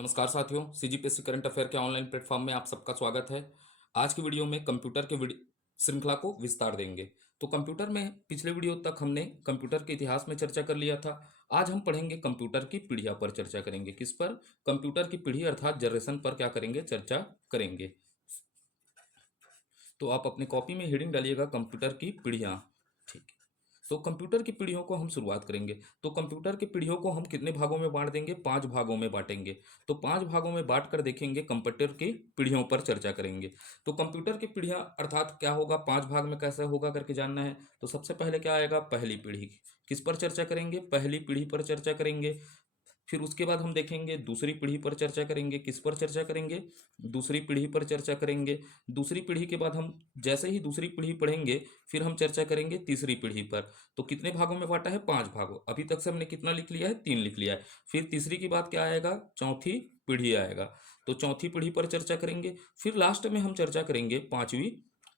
नमस्कार साथियों, CGPSC current affair के ऑनलाइन प्लेटफॉर्म में आप सबका स्वागत है। आज की वीडियो में कंप्यूटर के श्रृंखला को विस्तार देंगे। तो कंप्यूटर में पिछले वीडियो तक हमने कंप्यूटर के इतिहास में चर्चा कर लिया था। आज हम पढ़ेंगे कंप्यूटर की पीढ़ियां पर चर्चा करेंगे। किस पर? कंप्यूटर की पीढ़ी अर्थात जनरेशन पर क्या करेंगे, चर्चा करेंगे। तो आप अपनी कॉपी में हेडिंग डालिएगा कंप्यूटर की पीढ़ियां। ठीक है। तो कंप्यूटर की पीढ़ियों को हम शुरुआत करेंगे। तो कंप्यूटर की पीढ़ियों को हम कितने भागों में बांट देंगे? 5 भागों में बांटेंगे। तो 5 भागों में बांट कर देखेंगे, कंप्यूटर की पीढ़ियों पर चर्चा करेंगे। तो कंप्यूटर की पीढ़ियां अर्थात क्या होगा, 5 भाग में कैसे होगा करके जानना है। तो सबसे पहले क्या आएगा? पहली पीढ़ी। किस पर चर्चा करेंगे? पहली पीढ़ी पर चर्चा करेंगे। फिर उसके बाद हम देखेंगे दूसरी पीढ़ी पर चर्चा करेंगे। किस पर चर्चा करेंगे? दूसरी पीढ़ी पर चर्चा करेंगे। दूसरी पीढ़ी के बाद हम जैसे ही दूसरी पीढ़ी पढ़ेंगे फिर हम चर्चा करेंगे तीसरी पीढ़ी पर। तो कितने भागों में बांटा है? 5 भागों। अभी तक से हमने कितना लिख लिया है? 3 लिख लिया है। फिर तीसरी की बात क्या आएगा? चौथी पीढ़ी आएगा। तो चौथी पीढ़ी पर चर्चा करेंगे। फिर लास्ट में हम चर्चा करेंगे 5वीं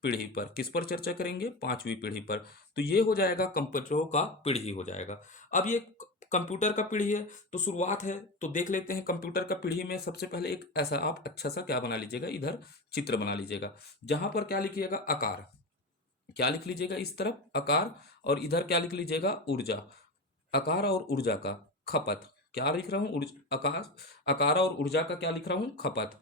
पीढ़ी पर। किस पर चर्चा करेंगे? 5वीं पीढ़ी पर। तो ये हो जाएगा कंप्यूटरों का पीढ़ी हो जाएगा। अब ये कंप्यूटर का पीढ़ी है तो शुरुआत है, तो देख लेते हैं कंप्यूटर का पीढ़ी में। सबसे पहले एक ऐसा आप अच्छा सा क्या बना लीजिएगा, इधर चित्र बना लीजिएगा, जहां पर क्या लिखिएगा? आकार। क्या लिख लीजिएगा? इस तरफ आकार, और इधर क्या लिख लीजिएगा? ऊर्जा। आकार और ऊर्जा का खपत। क्या लिख रहा हूं? आकार, आकार और ऊर्जा का क्या लिख रहा हूं? खपत।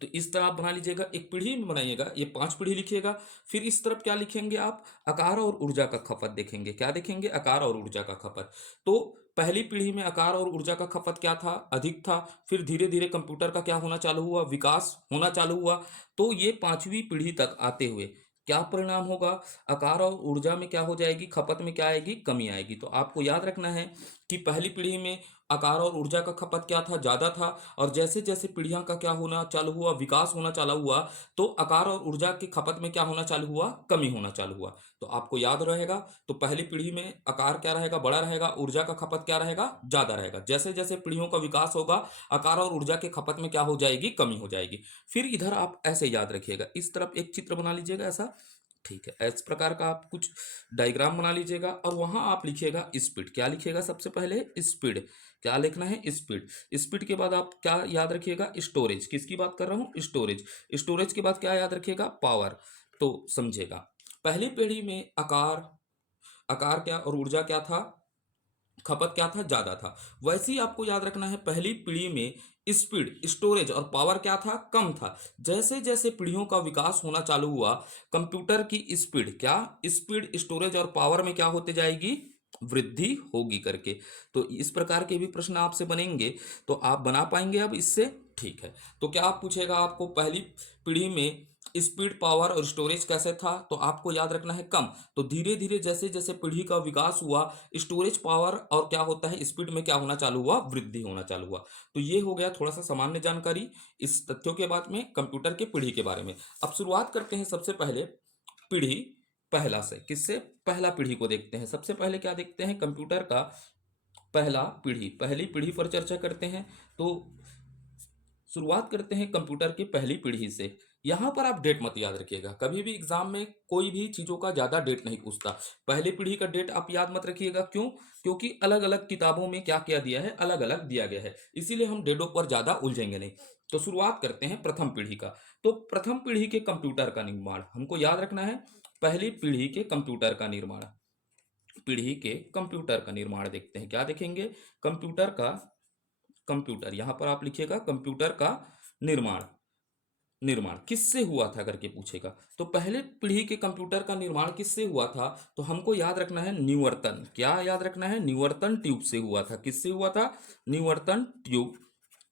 तो इस तरह आप बना लीजिएगा, एक पीढ़ी में बनाइएगा, ये 5 पीढ़ी लिखिएगा। फिर इस तरफ क्या लिखेंगे आप? आकार और ऊर्जा का खपत देखेंगे। क्या देखेंगे? आकार और ऊर्जा का खपत। तो पहली पीढ़ी में आकार और ऊर्जा का खपत क्या था? अधिक था। फिर धीरे धीरे कंप्यूटर का क्या होना चालू हुआ? विकास होना चालू हुआ। तो ये 5वीं पीढ़ी तक आते हुए क्या परिणाम होगा? आकार और ऊर्जा में क्या हो जाएगी? खपत में क्या आएगी? कमी आएगी। तो आपको याद रखना है कि पहली पीढ़ी में आकार और ऊर्जा का खपत क्या था? ज़्यादा था। और जैसे जैसे पीढ़ियां का क्या होना चालू हुआ? विकास होना चालू हुआ। तो आकार और ऊर्जा की खपत में क्या होना चालू हुआ? कमी होना चालू हुआ। तो आपको याद रहेगा, तो पहली पीढ़ी में आकार क्या रहेगा? बड़ा रहेगा। ऊर्जा का खपत क्या रहेगा? ज़्यादा रहेगा। जैसे जैसे पीढ़ियों का विकास होगा, आकार और ऊर्जा के खपत में क्या हो जाएगी? कमी हो जाएगी। फिर इधर आप ऐसे याद रखिएगा, इस तरफ एक चित्र बना लीजिएगा ऐसा। ठीक है, इस प्रकार का आप कुछ डायग्राम बना लीजिएगा और वहां आप लिखिएगा स्पीड। क्या लिखिएगा? सबसे पहले स्पीड। क्या लिखना है? स्पीड। स्पीड के बाद आप क्या याद रखिएगा? स्टोरेज। किसकी बात कर रहा हूं? स्टोरेज। स्टोरेज के बाद क्या याद रखिएगा? पावर। तो समझेगा, पहली पीढ़ी में आकार, आकार क्या और ऊर्जा क्या था? खपत क्या था? ज्यादा था। वैसे ही आपको याद रखना है, पहली पीढ़ी में स्पीड, स्टोरेज और पावर क्या था? कम था। जैसे जैसे पीढ़ियों का विकास होना चालू हुआ, कंप्यूटर की स्पीड क्या? स्पीड, स्टोरेज और पावर में क्या होते जाएगी? वृद्धि होगी करके। तो इस प्रकार के भी प्रश्न आपसे बनेंगे, तो आप बना पाएंगे अब इससे। ठीक है। तो क्या आप पूछेगा आपको पहली पीढ़ी में स्पीड, पावर और स्टोरेज कैसे था? तो आपको याद रखना है कम। तो धीरे धीरे जैसे जैसे पीढ़ी का विकास हुआ, स्टोरेज, पावर और क्या होता है? स्पीड में क्या होना चालू हुआ? वृद्धि होना चालू हुआ। तो ये हो गया थोड़ा सा सामान्य जानकारी इस तथ्यों के बारे में, कंप्यूटर के पीढ़ी के बारे में। अब शुरुआत करते हैं सबसे पहले पीढ़ी पहला से। किससे? पहला पीढ़ी को देखते हैं। सबसे पहले क्या देखते हैं? कंप्यूटर का पहला पीढ़ी, पहली पीढ़ी पर चर्चा करते हैं। तो शुरुआत करते हैं कंप्यूटर की पहली पीढ़ी से। यहां पर आप डेट मत याद रखिएगा, कभी भी एग्जाम में कोई भी चीजों का ज्यादा डेट नहीं पूछता। पहली पीढ़ी का डेट आप याद मत रखिएगा। क्यों? क्योंकि अलग अलग किताबों में क्या क्या दिया है? अलग अलग दिया गया है, इसीलिए हम डेटों पर ज्यादा उलझेंगे नहीं। तो शुरुआत करते हैं प्रथम पीढ़ी का। तो प्रथम पीढ़ी के कंप्यूटर का निर्माण हमको याद रखना है। पहली पीढ़ी के कंप्यूटर का निर्माण, पीढ़ी के कंप्यूटर का निर्माण देखते हैं। क्या देखेंगे? कंप्यूटर का, कंप्यूटर यहां पर आप लिखिएगा कंप्यूटर का निर्माण। निर्माण किससे हुआ था करके पूछेगा। तो पहले पीढ़ी के कंप्यूटर का निर्माण किससे हुआ था? तो हमको याद रखना है न्यूटन। क्या याद रखना है? न्यूटन ट्यूब से हुआ था। किससे हुआ था? न्यूटन ट्यूब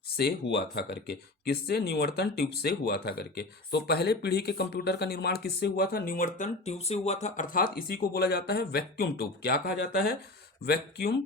से हुआ था करके। किससे? न्यूटन ट्यूब से हुआ था करके। तो पहले पीढ़ी के कंप्यूटर का निर्माण किससे हुआ था? न्यूटन ट्यूब से हुआ था, अर्थात इसी को बोला जाता है वैक्यूम ट्यूब। क्या कहा जाता है? वैक्यूम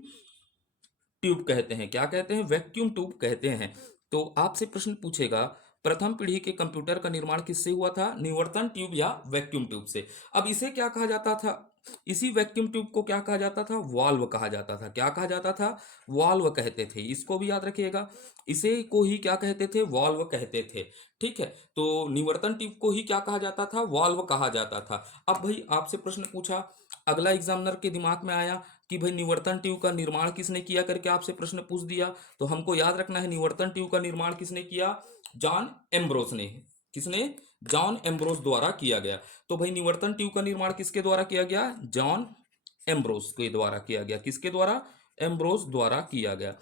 ट्यूब कहते हैं। क्या कहते हैं? वैक्यूम ट्यूब कहते हैं। तो आपसे प्रश्न पूछेगा प्रथम पीढ़ी के कंप्यूटर का निर्माण किससे हुआ था? न्यूटन ट्यूब या वैक्यूम ट्यूब से। अब इसे क्या कहा जाता था? इसी वैक्यूम ट्यूब को क्या कहा जाता था? वाल्व कहा जाता था। क्या कहा जाता था? वाल्व कहते थे। इसको भी याद रखिएगा, इसे को ही क्या कहते थे? वाल्व कहते थे। ठीक है। तो न्यूटन ट्यूब को ही क्या कहा जाता था? वाल्व कहा जाता था। अब भाई आपसे प्रश्न पूछा, अगला एग्जामिनर के दिमाग में आया कि भाई निवर्तन ट्यूब का निर्माण किसने किया करके आपसे प्रश्न पूछ दिया, तो हमको याद रखना है निवर्तन ट्यूब का निर्माण किसने किया, जॉन एम्ब्रोस ने। किसने? जॉन एम्ब्रोस द्वारा किया गया। तो भाई निवर्तन ट्यूब का निर्माण किसके द्वारा किया गया, जॉन एम्ब्रोस के द्वारा किया गया। किसके द्वारा? एम्ब्रोस द्वारा किया गया।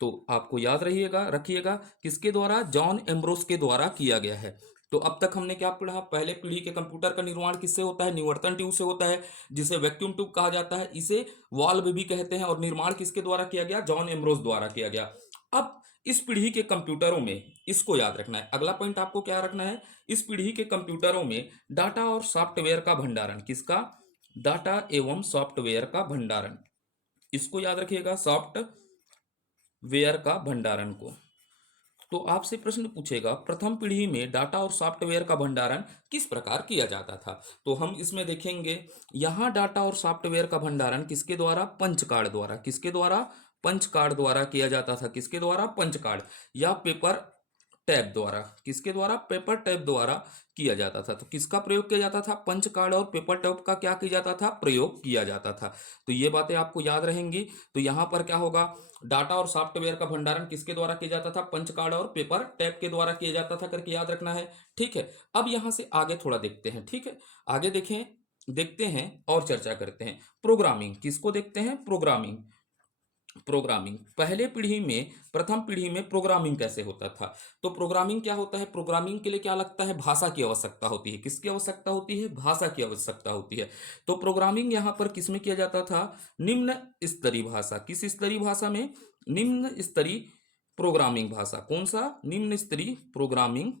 तो आपको याद रखिएगा किसके द्वारा, जॉन एम्ब्रोस के द्वारा किया गया है। तो अब तक हमने क्या पढ़ा, पहले पीढ़ी के कंप्यूटर का निर्माण किससे होता है, निवर्तन ट्यूब से होता है, जिसे वैक्यूम ट्यूब कहा जाता है, इसे वाल्व भी कहते हैं। और निर्माण किसके द्वारा किया गया, जॉन एम्ब्रोस द्वारा किया गया। अब इस पीढ़ी के कंप्यूटरों में, इसको याद रखना है, अगला पॉइंट आपको क्या रखना है, इस पीढ़ी के कंप्यूटरों में डाटा और सॉफ्टवेयर का भंडारण, किसका, डाटा एवं सॉफ्टवेयर का भंडारण, इसको याद रखिएगा, सॉफ्टवेयर का भंडारण को। तो आपसे प्रश्न पूछेगा प्रथम पीढ़ी में डाटा और सॉफ्टवेयर का भंडारण किस प्रकार किया जाता था। तो हम इसमें देखेंगे यहां डाटा और सॉफ्टवेयर का भंडारण किसके द्वारा, पंच कार्ड द्वारा। किसके द्वारा? पंच कार्ड द्वारा किया जाता था। किसके द्वारा? पंच कार्ड या पेपर टैब द्वारा। किसके द्वारा? पेपर टैब द्वारा किया जाता था। तो किसका प्रयोग किया जाता था, पंच कार्ड और पेपर टैब का क्या किया जाता था, प्रयोग किया जाता था। तो ये बातें आपको याद रहेंगी। तो यहां पर क्या होगा, डाटा और सॉफ्टवेयर का भंडारण किसके द्वारा किया जाता था, पंच कार्ड और पेपर टैब के द्वारा किया जाता था करके याद रखना है। ठीक है, अब यहां से आगे थोड़ा देखते हैं। ठीक है, आगे देखते हैं और चर्चा करते हैं। प्रोग्रामिंग, किसको देखते हैं, प्रोग्रामिंग। प्रोग्रामिंग पहले पीढ़ी में, प्रथम पीढ़ी में प्रोग्रामिंग कैसे होता था। तो प्रोग्रामिंग क्या होता है, प्रोग्रामिंग के लिए क्या लगता है, भाषा की आवश्यकता होती है। किसकी आवश्यकता होती है, भाषा की आवश्यकता होती है। तो प्रोग्रामिंग यहां पर किसमें किया जाता था, निम्न स्तरीय भाषा। किस स्तरीय भाषा में, निम्न स्तरीय प्रोग्रामिंग भाषा। कौन सा, निम्न स्तरीय प्रोग्रामिंग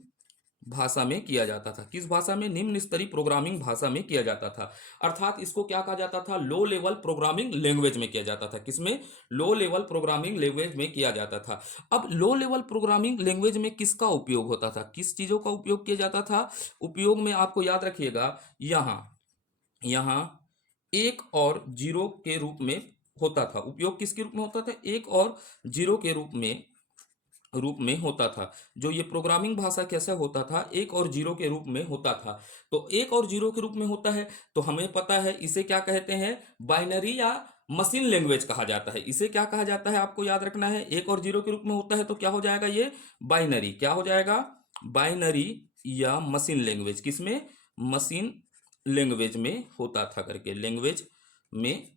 भाषा में किया जाता था। किस भाषा में, निम्न स्तरीय प्रोग्रामिंग भाषा में किया जाता था। अर्थात इसको क्या कहा जाता था, लो लेवल प्रोग्रामिंग लैंग्वेज में किया जाता था। किसमें, लो लेवल प्रोग्रामिंग लैंग्वेज में किया जाता था। अब लो लेवल प्रोग्रामिंग लैंग्वेज में किसका उपयोग होता था, किस चीजों का उपयोग किया जाता था। उपयोग में आपको याद रखिएगा, यहां यहां एक और जीरो के रूप में होता था। उपयोग किसके रूप में होता था, एक और जीरो के रूप में होता था। जो ये प्रोग्रामिंग भाषा कैसे होता था, एक और जीरो के रूप में होता था। तो एक और जीरो के रूप में होता है, तो हमें पता है इसे क्या कहते हैं, बाइनरी या मशीन लैंग्वेज कहा जाता है। इसे क्या कहा जाता है, आपको याद रखना है, एक और जीरो के रूप में होता है तो क्या हो जाएगा, ये बाइनरी। क्या हो जाएगा, बाइनरी या मशीन लैंग्वेज। किसमें, मशीन लैंग्वेज में होता था करके, लैंग्वेज में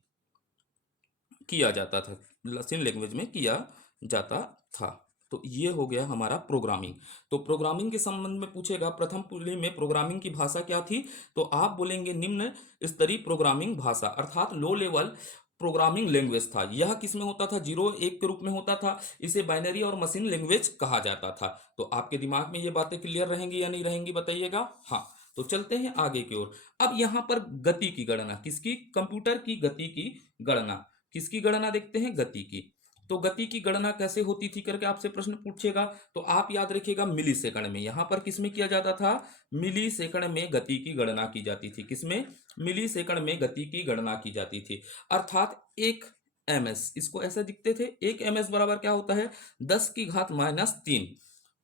किया जाता था, मशीन लैंग्वेज में किया जाता था। तो ये हो गया हमारा प्रोग्रामिंग। तो प्रोग्रामिंग के संबंध में पूछेगा प्रथम पीढ़ी में प्रोग्रामिंग की भाषा क्या थी, तो आप बोलेंगे निम्न स्तरीय प्रोग्रामिंग भाषा, अर्थात लो लेवल प्रोग्रामिंग लैंग्वेज था। यह किसमें होता था, जीरो एक के रूप में होता था। इसे बाइनरी और मशीन लैंग्वेज कहा जाता था। तो आपके दिमाग में ये बातें क्लियर रहेंगी या नहीं रहेंगी, बताइएगा। हाँ, तो चलते हैं आगे की ओर। अब यहां पर गति की गणना, किसकी, कंप्यूटर की गति की गणना। किसकी गणना देखते हैं, गति की। तो गति की गणना कैसे होती थी करके आपसे प्रश्न पूछेगा, तो आप याद रखिएगा मिली सेकंड में। यहां पर किसमें किया जाता था, मिली सेकंड में गति की गणना की जाती थी। किसमें, मिली सेकंड में गति की गणना की जाती थी। अर्थात एक ms, इसको ऐसे दिखते थे, एक ms बराबर क्या होता है, 10⁻³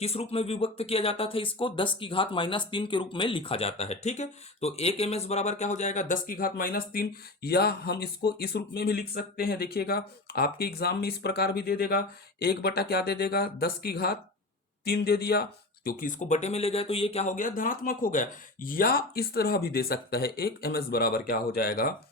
किस रूप में विभक्त किया जाता था, इसको 10⁻³ के रूप में लिखा जाता है। ठीक है, तो एक ms बराबर क्या हो जाएगा, 10⁻³, या हम इसको इस रूप में भी लिख सकते हैं। देखिएगा आपके एग्जाम में इस प्रकार भी दे देगा, एक बटा क्या दे देगा, 10⁻³ दे दिया, क्योंकि इसको बटे में ले गए तो ये क्या हो गया, धनात्मक हो गया। या इस तरह भी दे सकता है, एक ms बराबर क्या हो जाएगा,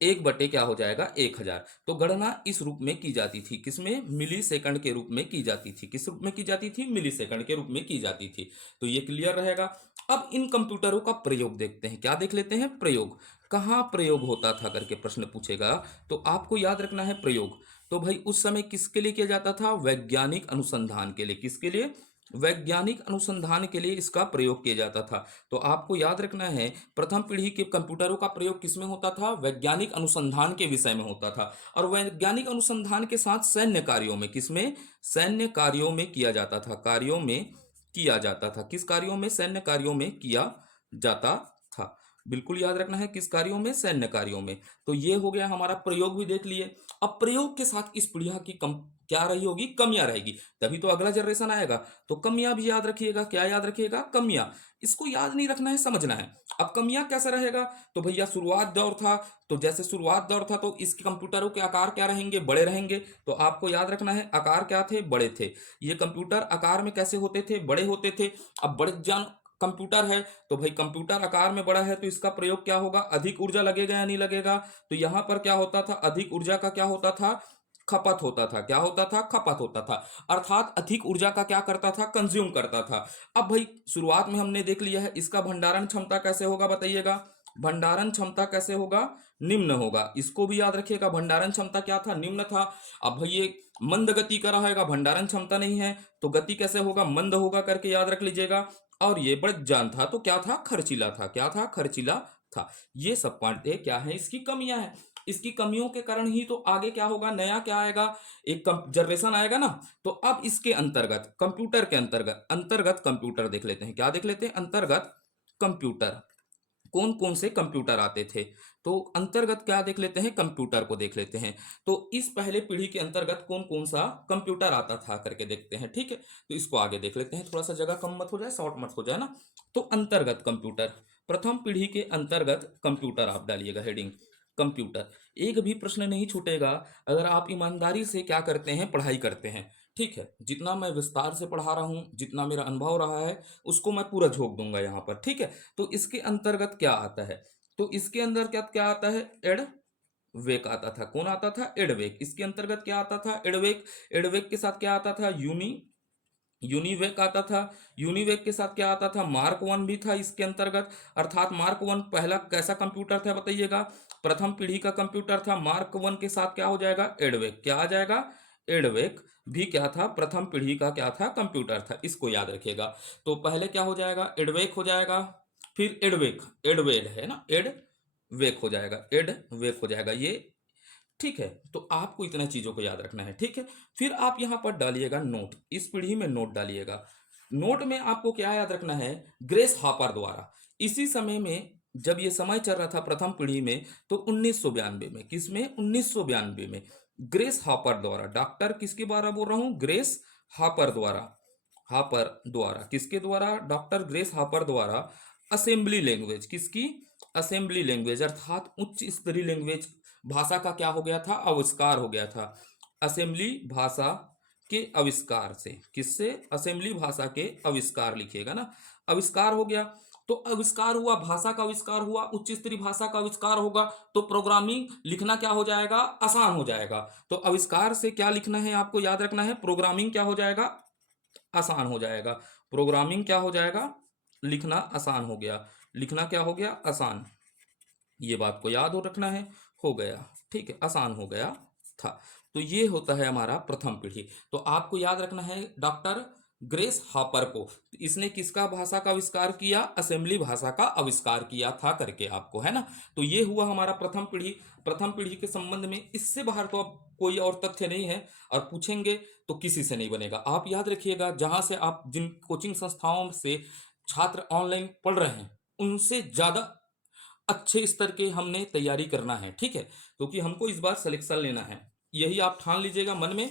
एक बटे क्या हो जाएगा, 1000। तो गणना इस रूप में की जाती थी, किसमें, मिली सेकंड के रूप में की जाती थी। किस रूप में की जाती थी, मिली सेकंड के रूप में की जाती थी। तो ये क्लियर रहेगा। अब इन कंप्यूटरों का प्रयोग देखते हैं, क्या देख लेते हैं, प्रयोग। कहाँ प्रयोग होता था करके प्रश्न पूछेगा, तो आपको याद रखना है प्रयोग। तो भाई उस समय किसके लिए किया जाता था, वैज्ञानिक अनुसंधान के लिए। किसके लिए, वैज्ञानिक अनुसंधान के लिए इसका प्रयोग किया जाता था। तो आपको याद रखना है प्रथम पीढ़ी के कंप्यूटरों का प्रयोग किसमें होता था, वैज्ञानिक अनुसंधान के विषय में होता था। और वैज्ञानिक अनुसंधान के साथ सैन्य कार्यों में, किसमें, सैन्य कार्यों में किया जाता था। कार्यों में किया जाता था, किस कार्यों में, सैन्य कार्यों में किया जाता था। बिल्कुल याद रखना है, किस कार्यों में, सैन्य कार्यों में। तो ये हो गया हमारा, प्रयोग भी देख लिए। अब प्रयोग के साथ इस पीढ़ी की क्या रही होगी, कमियां रहेगी, तभी तो अगला जनरेशन आएगा। तो कमियां भी याद रखिएगा, क्या याद रखिएगा, कमियां। इसको याद नहीं रखना है, समझना है। अब कमियां कैसे रहेगा, तो भैया शुरुआत दौर था, तो जैसे शुरुआत दौर था तो इसके कंप्यूटरों के आकार क्या रहेंगे, बड़े रहेंगे। तो आपको याद रखना है आकार क्या थे, बड़े थे। ये कंप्यूटर आकार में कैसे होते थे, बड़े होते थे। अब बड़े जान कंप्यूटर है, तो भाई कंप्यूटर आकार में बड़ा है तो इसका प्रयोग क्या होगा, अधिक ऊर्जा लगेगा या नहीं लगेगा। तो यहां पर क्या होता था, अधिक ऊर्जा का क्या होता था, खपत होता था। क्या होता था, खपत होता था। अर्थात अधिक ऊर्जा का क्या करता था, कंज्यूम करता था। अब भाई शुरुआत में हमने देख लिया है, इसका भंडारण क्षमता कैसे होगा बताइएगा। भंडारण क्षमता कैसे होगा, निम्न होगा। इसको भी याद रखिएगा, भंडारण क्षमता क्या था, निम्न था। अब भाई ये मंद गति का रहेगा, भंडारण क्षमता नहीं है, तो गति कैसे होगा, मंद होगा करके याद रख लीजिएगा। और ये बढ़ था तो क्या था, खर्चीला था। क्या था, खर्चीला था। ये सब बातें क्या है, इसकी कमियां हैं। इसकी कमियों के कारण ही तो आगे क्या होगा, नया क्या आएगा, एक जनरेशन आएगा ना। तो अब इसके अंतर्गत, कंप्यूटर के अंतर्गत, अंतर्गत कंप्यूटर देख लेते हैं। क्या देख लेते हैं, अंतर्गत कंप्यूटर। कौन कौन से कंप्यूटर आते थे, तो अंतर्गत क्या देख लेते हैं, कंप्यूटर को देख लेते हैं। तो इस पहले पीढ़ी के अंतर्गत कौन कौन सा कंप्यूटर आता था करके देखते हैं, ठीक है। तो इसको आगे देख लेते हैं, थोड़ा सा जगह कम मत हो जाए, शॉर्ट मत हो जाए ना। तो अंतर्गत कंप्यूटर, प्रथम पीढ़ी के अंतर्गत कंप्यूटर आप डालिएगा हेडिंग, कंप्यूटर। एक भी प्रश्न नहीं छूटेगा अगर आप ईमानदारी से क्या करते हैं, पढ़ाई करते हैं, ठीक है। जितना मैं विस्तार से पढ़ा रहा हूं, जितना मेरा अनुभव रहा है, उसको मैं पूरा झोंक दूंगा यहाँ पर, ठीक है। तो इसके अंतर्गत क्या आता है, तो इसके अंदर क्या क्या आता है, एड वेक आता था। कौन आता था, एडवेक। इसके अंतर्गत क्या आता था, एडवेक। एडवेक के साथ क्या आता था, यूनिवेक आता था। यूनिवेक के साथ क्या आता था, मार्क वन भी था इसके अंतर्गत। अर्थात मार्क वन पहला कैसा कंप्यूटर था बताइएगा, प्रथम पीढ़ी का कंप्यूटर था। मार्क वन के साथ क्या हो जाएगा, एडवेक। क्या आ जाएगा, एडवेक भी क्या था, प्रथम पीढ़ी का क्या था, कंप्यूटर था। इसको याद रखिएगा। तो पहले क्या हो जाएगा, एडवेक हो जाएगा, फिर एडवेक, एडवेड है ना, एडवेक हो जाएगा, एडवेक हो जाएगा ये, ठीक है। तो आपको इतना चीजों को याद रखना है, ठीक है। फिर आप यहां पर डालिएगा नोट, इस पीढ़ी में नोट डालिएगा। नोट में आपको क्या याद रखना है, ग्रेस हापर द्वारा, इसी समय में जब ये समय चल रहा था प्रथम पीढ़ी में, तो 1992 में, किसमें, 1992 में ग्रेस हापर द्वारा, डॉक्टर किसके द्वारा बोल रहा हूं, ग्रेस हापर द्वारा, हापर द्वारा, किसके द्वारा, डॉक्टर ग्रेस हापर द्वारा असेंबली लैंग्वेज, किसकी, असेंबली लैंग्वेज, अर्थात उच्च स्तरीय लैंग्वेज, भाषा का क्या हो गया था, आविष्कार हो गया था। असेंबली भाषा के आविष्कार से, किससे, असेंबली भाषा के आविष्कार लिखिएगा ना, आविष्कार हो गया। तो आविष्कार हुआ, भाषा का आविष्कार हुआ, उच्च स्तरीय भाषा का आविष्कार होगा, तो प्रोग्रामिंग लिखना क्या हो जाएगा, आसान हो जाएगा। तो आविष्कार से क्या लिखना है, आपको याद रखना है, प्रोग्रामिंग क्या हो जाएगा, आसान हो जाएगा। प्रोग्रामिंग क्या हो जाएगा, लिखना आसान हो गया, लिखना क्या हो गया, आसान। ये बात को याद हो रखना है, हो गया, ठीक है, आसान हो गया था। तो ये होता है हमारा प्रथम पीढ़ी। तो आपको याद रखना है डॉक्टर ग्रेस हापर को, इसने किसका भाषा का आविष्कार किया, असेंबली भाषा का आविष्कार किया था करके आपको, है ना। तो ये हुआ हमारा प्रथम पीढ़ी। प्रथम पीढ़ी के संबंध में इससे बाहर तो अब कोई और तथ्य नहीं है, और पूछेंगे तो किसी से नहीं बनेगा। आप याद रखिएगा, जहां से आप जिन कोचिंग संस्थाओं से छात्र ऑनलाइन पढ़ रहे हैं, उनसे ज्यादा अच्छे स्तर के हमने तैयारी करना है, ठीक है। क्योंकि हमको इस बार सिलेक्शन लेना है, यही आप ठान लीजिएगा मन में।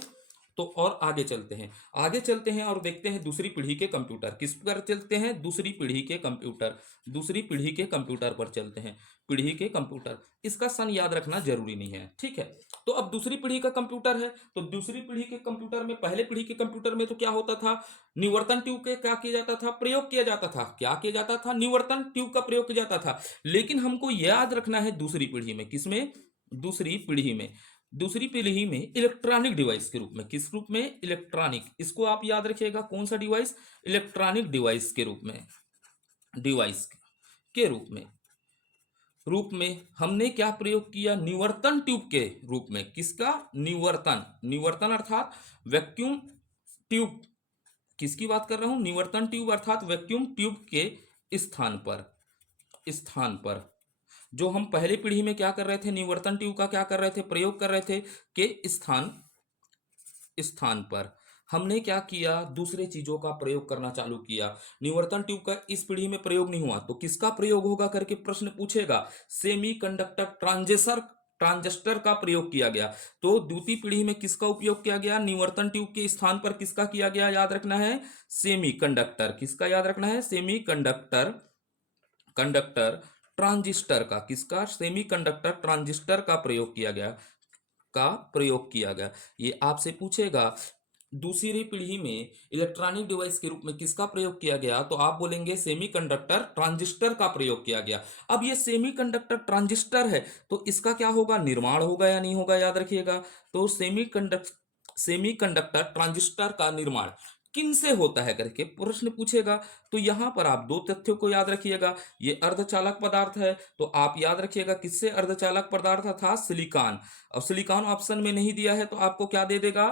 तो और आगे चलते हैं, आगे चलते हैं और देखते हैं दूसरी पीढ़ी के कंप्यूटर। किस पर चलते हैं, दूसरी पीढ़ी के कंप्यूटर, दूसरी पीढ़ी के कंप्यूटर पर चलते हैं। पीढ़ी के कंप्यूटर, इसका सन याद रखना जरूरी नहीं है, ठीक है। तो अब दूसरी पीढ़ी का कंप्यूटर है, तो दूसरी पीढ़ी के कंप्यूटर में, पहले पीढ़ी के कंप्यूटर में तो क्या होता था, निवर्तन ट्यूब के क्या किया जाता था, प्रयोग किया जाता था। क्या किया जाता था, निवर्तन ट्यूब का प्रयोग किया जाता था। लेकिन हमको याद रखना है दूसरी पीढ़ी में, किसमें, दूसरी पीढ़ी में, दूसरी पीढ़ी में इलेक्ट्रॉनिक डिवाइस के रूप में, किस रूप में, इलेक्ट्रॉनिक। इसको आप याद रखिएगा, कौन सा डिवाइस, इलेक्ट्रॉनिक डिवाइस के रूप में, डिवाइस के रूप में हमने क्या प्रयोग किया, निवर्तन ट्यूब के रूप में। किसका, निवर्तन, निवर्तन अर्थात वैक्यूम ट्यूब, किसकी बात कर रहा हूं, निवर्तन ट्यूब अर्थात वैक्यूम ट्यूब के स्थान पर जो हम पहली पीढ़ी में क्या कर रहे थे, निवर्तन ट्यूब का क्या कर रहे थे, प्रयोग कर रहे थे, के स्थान पर हमने क्या किया, दूसरे चीजों का प्रयोग करना चालू किया। निवर्तन ट्यूब का इस पीढ़ी में प्रयोग नहीं हुआ, तो किसका प्रयोग होगा करके प्रश्न पूछेगा, सेमी कंडक्टर ट्रांजिस्टर का प्रयोग किया गया। तो द्वितीय पीढ़ी में किसका उपयोग किया गया? निवर्तन ट्यूब के स्थान पर किसका किया गया? याद रखना है सेमीकंडक्टर। किसका याद रखना है? सेमीकंडक्टर कंडक्टर ट्रांजिस्टर का। किसका? सेमीकंडक्टर ट्रांजिस्टर का प्रयोग किया गया, ये आपसे पूछेगा। दूसरी पीढ़ी में इलेक्ट्रॉनिक डिवाइस के रूप में किसका प्रयोग किया गया? तो आप बोलेंगे सेमीकंडक्टर ट्रांजिस्टर का प्रयोग किया गया। अब ये सेमीकंडक्टर ट्रांजिस्टर है तो इसका क्या होगा? निर्माण होगा या नहीं होगा? याद रखिएगा। तो सेमीकंडक्टर ट्रांजिस्टर का निर्माण किन से होता है करके प्रश्न पूछेगा। तो यहां पर आप दो तथ्यों को याद रखिएगा। ये अर्धचालक पदार्थ है तो आप याद रखिएगा किससे अर्धचालक पदार्थ था? सिलिकॉन। और सिलिकॉन ऑप्शन में नहीं दिया है तो आपको क्या दे देगा?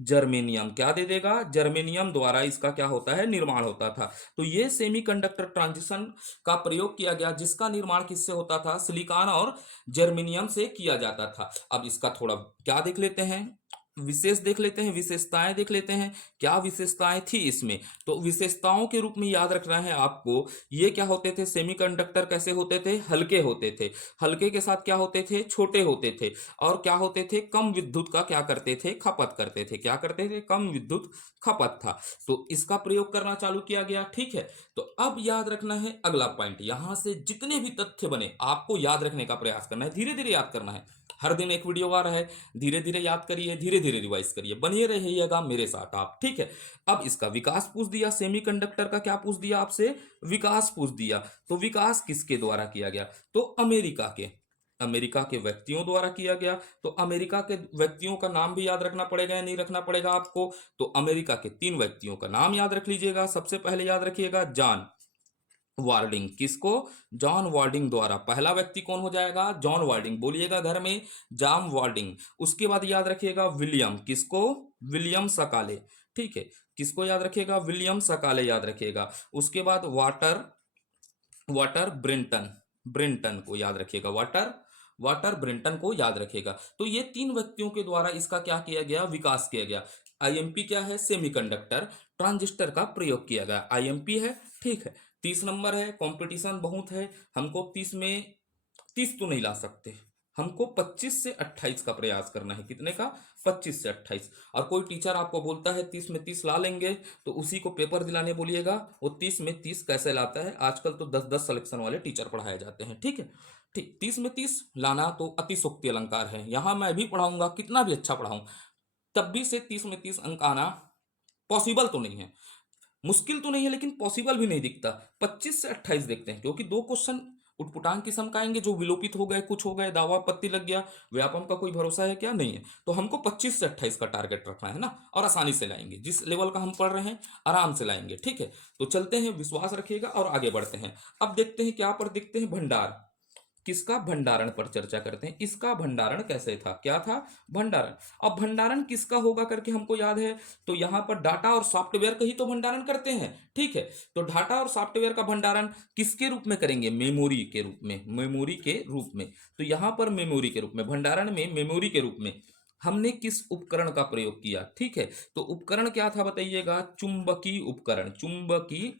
जर्मेनियम। क्या दे देगा? जर्मेनियम द्वारा इसका क्या होता है? निर्माण होता था। तो ये सेमीकंडक्टर ट्रांजिशन का प्रयोग किया गया जिसका निर्माण किससे होता था? सिलिकॉन और जर्मेनियम से किया जाता था। अब इसका थोड़ा क्या देख लेते हैं, विशेष देख लेते हैं, विशेषताएं देख लेते हैं। क्या विशेषताएं थी इसमें? तो विशेषताओं के रूप में याद रखना है आपको। ये क्या होते थे? सेमीकंडक्टर कैसे होते थे? हल्के होते थे। हल्के के साथ क्या होते थे? छोटे होते थे। और क्या होते थे? कम विद्युत का क्या करते थे? खपत करते थे। क्या करते थे? कम विद्युत खपत था। तो इसका प्रयोग करना चालू किया गया। ठीक है, तो अब याद रखना है अगला पॉइंट। यहां से जितने भी तथ्य बने आपको याद रखने का प्रयास करना है, धीरे धीरे याद करना है। हर दिन एक वीडियो आ रहा है, धीरे धीरे याद करिए, धीरे धीरे रिवाइज करिए, बनिए रहिएगा मेरे साथ आप। ठीक है, अब इसका विकास पूछ दिया। सेमीकंडक्टर का क्या पूछ दिया आपसे? विकास पूछ दिया। तो विकास किसके द्वारा किया गया? तो अमेरिका के व्यक्तियों द्वारा किया गया। तो अमेरिका के व्यक्तियों का नाम भी याद रखना पड़ेगा या नहीं रखना पड़ेगा आपको? तो अमेरिका के 3 व्यक्तियों का नाम याद रख लीजिएगा। सबसे पहले याद रखिएगा जॉन वार्डिंग। किसको? जॉन वार्डिंग द्वारा। पहला व्यक्ति कौन हो जाएगा? John wording. बोलिएगा घर में, जॉन वार्डिंग। उसके बाद याद रखिएगा विलियम। किसको? विलियम सकाले। ठीक है, किसको याद रखिएगा? विलियम सकाले याद रखिएगा। उसके बाद वाटर वाटर ब्रेंटन, ब्रेंटन को याद रखिएगा। वाटर ब्रेंटन को याद रखिएगा। तो ये 3 व्यक्तियों के द्वारा इसका क्या किया गया? विकास किया गया। आईएमपी क्या है? सेमीकंडक्टर ट्रांजिस्टर का प्रयोग किया गया, आईएमपी है। ठीक है, 30 नंबर है। कंपटीशन बहुत है, हमको 30 में 30 तो नहीं ला सकते, हमको 25 से 28 का प्रयास करना है। कितने का? 25 से 28। और कोई टीचर आपको बोलता है 30 में 30 ला लेंगे तो उसी को पेपर दिलाने बोलिएगा। वो 30 में 30 कैसे लाता है? आजकल तो 10-10 सिलेक्शन वाले टीचर पढ़ाए जाते हैं। ठीक है, ठीक, 30 में 30 लाना तो अतिशोक्ति अलंकार है। यहां मैं भी पढ़ाऊंगा, कितना भी अच्छा पढ़ाऊं, तब भी से 30 में 30 अंक आना पॉसिबल तो नहीं है। मुश्किल तो नहीं है लेकिन पॉसिबल भी नहीं दिखता। 25 से 28 देखते हैं, क्योंकि 2 क्वेश्चन उटपुटांग किस्म का आएंगे जो विलोपित हो गए, कुछ हो गए, दावा आपत्ति लग गया, व्यापम का कोई भरोसा है क्या? नहीं है। तो हमको 25 से 28 का टारगेट रखना है ना, और आसानी से लाएंगे। जिस लेवल का हम पढ़ रहे हैं आराम से लाएंगे। ठीक है, तो चलते हैं, विश्वास रखिएगा और आगे बढ़ते हैं। अब देखते हैं क्या पर देखते हैं, भंडार। किसका? भंडारण पर चर्चा करते हैं। इसका भंडारण कैसे था? क्या था? भंडारण। अब भंडारण किसका होगा करके हमको याद है, तो यहां पर डाटा और सॉफ्टवेयर का ही तो भंडारण करते हैं। ठीक है, तो डाटा और सॉफ्टवेयर का भंडारण किसके रूप में करेंगे? मेमोरी के रूप में, मेमोरी के रूप में। तो यहां पर मेमोरी के रूप में, भंडारण में मेमोरी के रूप में हमने किस उपकरण का प्रयोग किया? ठीक है, तो उपकरण क्या था बताइएगा? चुंबकीय उपकरण, चुंबकीय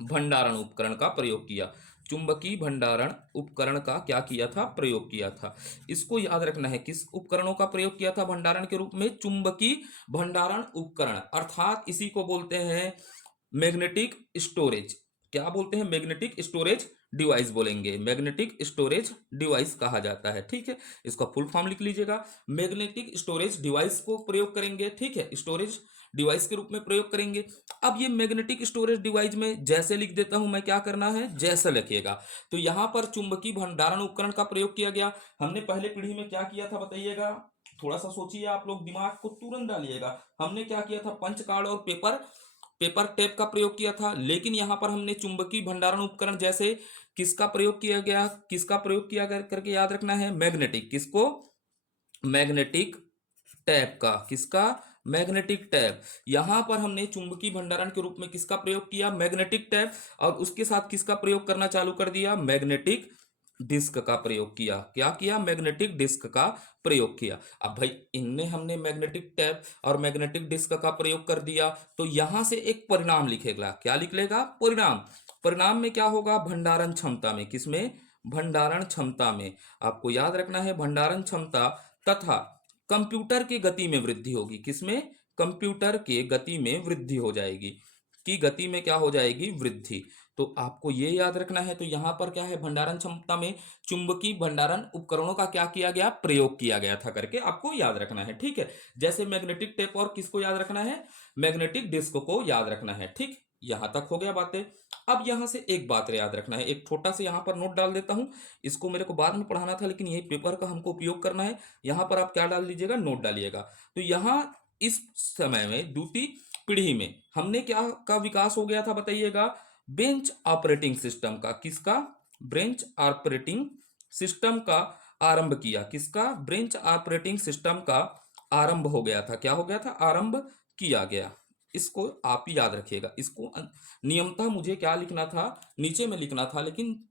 भंडारण उपकरण का प्रयोग किया। चुंबकीय भंडारण उपकरण का क्या किया था? प्रयोग किया था। इसको याद रखना है, किस उपकरणों का प्रयोग किया था भंडारण के रूप में? चुंबकीय भंडारण उपकरण, अर्थात इसी को बोलते हैं मैग्नेटिक स्टोरेज। क्या बोलते हैं? मैग्नेटिक स्टोरेज डिवाइस बोलेंगे, मैग्नेटिक स्टोरेज डिवाइस कहा जाता है। ठीक है, इसका फुल फॉर्म लिख लीजिएगा। मैग्नेटिक स्टोरेज डिवाइस को प्रयोग करेंगे। ठीक है, स्टोरेज डिवाइस के रूप में प्रयोग करेंगे। अब ये मैग्नेटिक स्टोरेज डिवाइस में जैसे लिख देता हूं मैं, क्या करना है? जैसे लिखिएगा। तो यहां पर चुंबकीय भंडारण उपकरण का प्रयोग किया गया। हमने पहले पीढ़ी में क्या किया था बताइएगा? थोड़ा सा सोचिए, आप लोग दिमाग को तुरंत डालिएगा। हमने क्या किया था? पंच कार्ड और पेपर टेप का प्रयोग किया था। लेकिन यहां पर हमने चुंबकीय भंडारण उपकरण जैसे किसका प्रयोग किया गया? किसका प्रयोग किया करके याद रखना है? मैग्नेटिक। किसको? मैग्नेटिक टैप का। किसका? Magnetic tap. यहां पर हमने चुंबकीय भंडारण के रूप में किसका प्रयोग किया? Magnetic tap. और उसके साथ किसका प्रयोग करना चालू कर दिया? मैग्नेटिक डिस्क का प्रयोग किया। क्या किया? मैग्नेटिक डिस्क का प्रयोग किया। अब भाई इनमें हमने मैग्नेटिक टैप और मैग्नेटिक डिस्क का प्रयोग कर दिया, तो यहां से एक परिणाम लिखेगा। क्या लिख लेगा? परिणाम। परिणाम में क्या होगा? भंडारण क्षमता में। किसमें? भंडारण क्षमता में, आपको याद रखना है भंडारण क्षमता तथा कंप्यूटर की गति में वृद्धि होगी। किसमें? कंप्यूटर के गति में वृद्धि हो जाएगी, की गति में क्या हो जाएगी? वृद्धि। तो आपको ये याद रखना है। तो यहां पर क्या है? भंडारण क्षमता में चुंबकीय भंडारण उपकरणों का क्या किया गया? प्रयोग किया गया था करके आपको याद रखना है। ठीक है, जैसे मैग्नेटिक टेप और किसको याद रखना है? मैग्नेटिक डिस्क को याद रखना है। ठीक, यहां तक हो गया बातें। अब यहां से एक बात याद रखना है, एक छोटा सा यहां पर नोट डाल देता हूं। इसको मेरे को बाद में पढ़ाना था, लेकिन यही पेपर का हमको उपयोग करना है। यहां पर आप क्या डाल लीजिएगा? नोट डालिएगा। तो यहां इस समय में द्वितीय पीढ़ी में हमने क्या का विकास हो गया था बताइएगा? बेंच ऑपरेटिंग सिस्टम का। किसका? ब्रेंच ऑपरेटिंग सिस्टम का आरंभ किया। किसका? ब्रेंच ऑपरेटिंग सिस्टम का आरंभ हो गया था। क्या हो गया था? आरंभ किया गया। इसको आप याद रखिएगा। इसको नियमतः मुझे क्या लिखना था? नीचे में लिखना था, लेकिन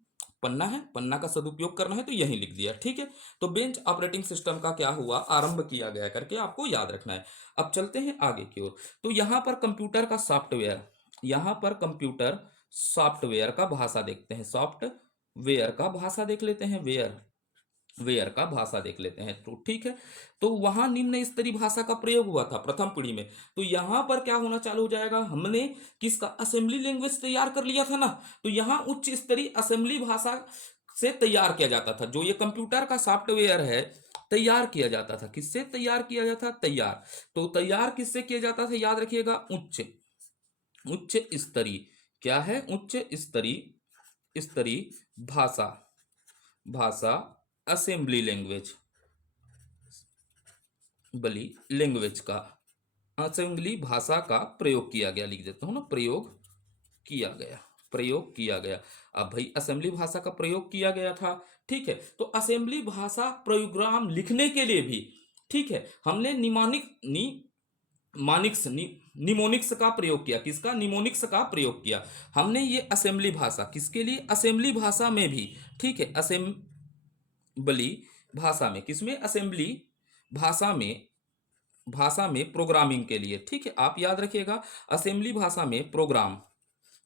पन्ना है, पन्ना का सदुपयोग करना है तो यहीं लिख दिया। ठीक है, तो बेंच ऑपरेटिंग सिस्टम का क्या हुआ? आरंभ किया गया करके आपको याद रखना है। अब चलते हैं आगे की ओर। तो यहां पर कंप्यूटर का सॉफ्टवेयर, यहां पर कंप्यूटर सॉफ्टवेयर का भाषा देखते हैं। सॉफ्टवेयर का भाषा देख लेते हैं। वेयर, वेयर का भाषा देख लेते हैं। तो ठीक है, तो वहां निम्न स्तरीय भाषा का प्रयोग हुआ था प्रथम पीढ़ी में। तो यहां पर क्या होना चालू हो जाएगा? हमने किसका? असेंबली लैंग्वेज तैयार कर लिया था ना। तो यहां उच्च स्तरीय असेंबली भाषा से तैयार किया जाता था। जो ये कंप्यूटर का सॉफ्टवेयर है, तैयार किया जाता था। किससे तैयार किया जाता था? तैयार। तो तैयार किससे किया जाता था? याद रखिएगा, उच्च, उच्च स्तरीय। क्या है? उच्च स्तरीय, स्तरीय भाषा, भाषा असेंबली लैंग्वेज, बली लैंग्वेज का, असेंबली भाषा का प्रयोग किया गया। लिख देता हूं ना, प्रयोग किया गया, प्रयोग किया गया। अब भाई असेंबली भाषा का प्रयोग किया गया था। ठीक है, तो असेंबली भाषा प्रोग्राम लिखने के लिए भी, ठीक है, हमने मानिक्स निमोनिक्स का प्रयोग किया। किसका? निमोनिक्स का प्रयोग किया हमने। ये असेंबली भाषा किसके लिए? असेंबली भाषा में भी। ठीक है, असेंबली भाषा में, किसमें? असेंबली भाषा में, भाषा में प्रोग्रामिंग के लिए। ठीक है, आप याद रखिएगा, असेंबली भाषा में प्रोग्राम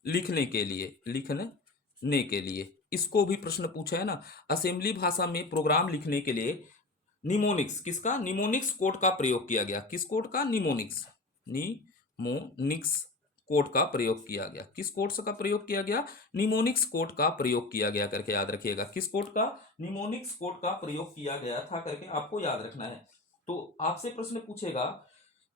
लिखने के लिए, लिखने के लिए। इसको भी प्रश्न पूछा है ना, असेंबली भाषा में प्रोग्राम लिखने के लिए निमोनिक्स, किसका? निमोनिक्स कोड का प्रयोग किया गया। किस कोड का? निमोनिक्स, निमोनिक्स कोड का प्रयोग किया गया। किस कोड का प्रयोग किया गया? निमोनिक्स कोड का प्रयोग किया गया करके याद रखिएगा। किस कोड का? निमोनिक्स कोड का प्रयोग किया गया था करके आपको याद रखना है। तो आपसे प्रश्न पूछेगा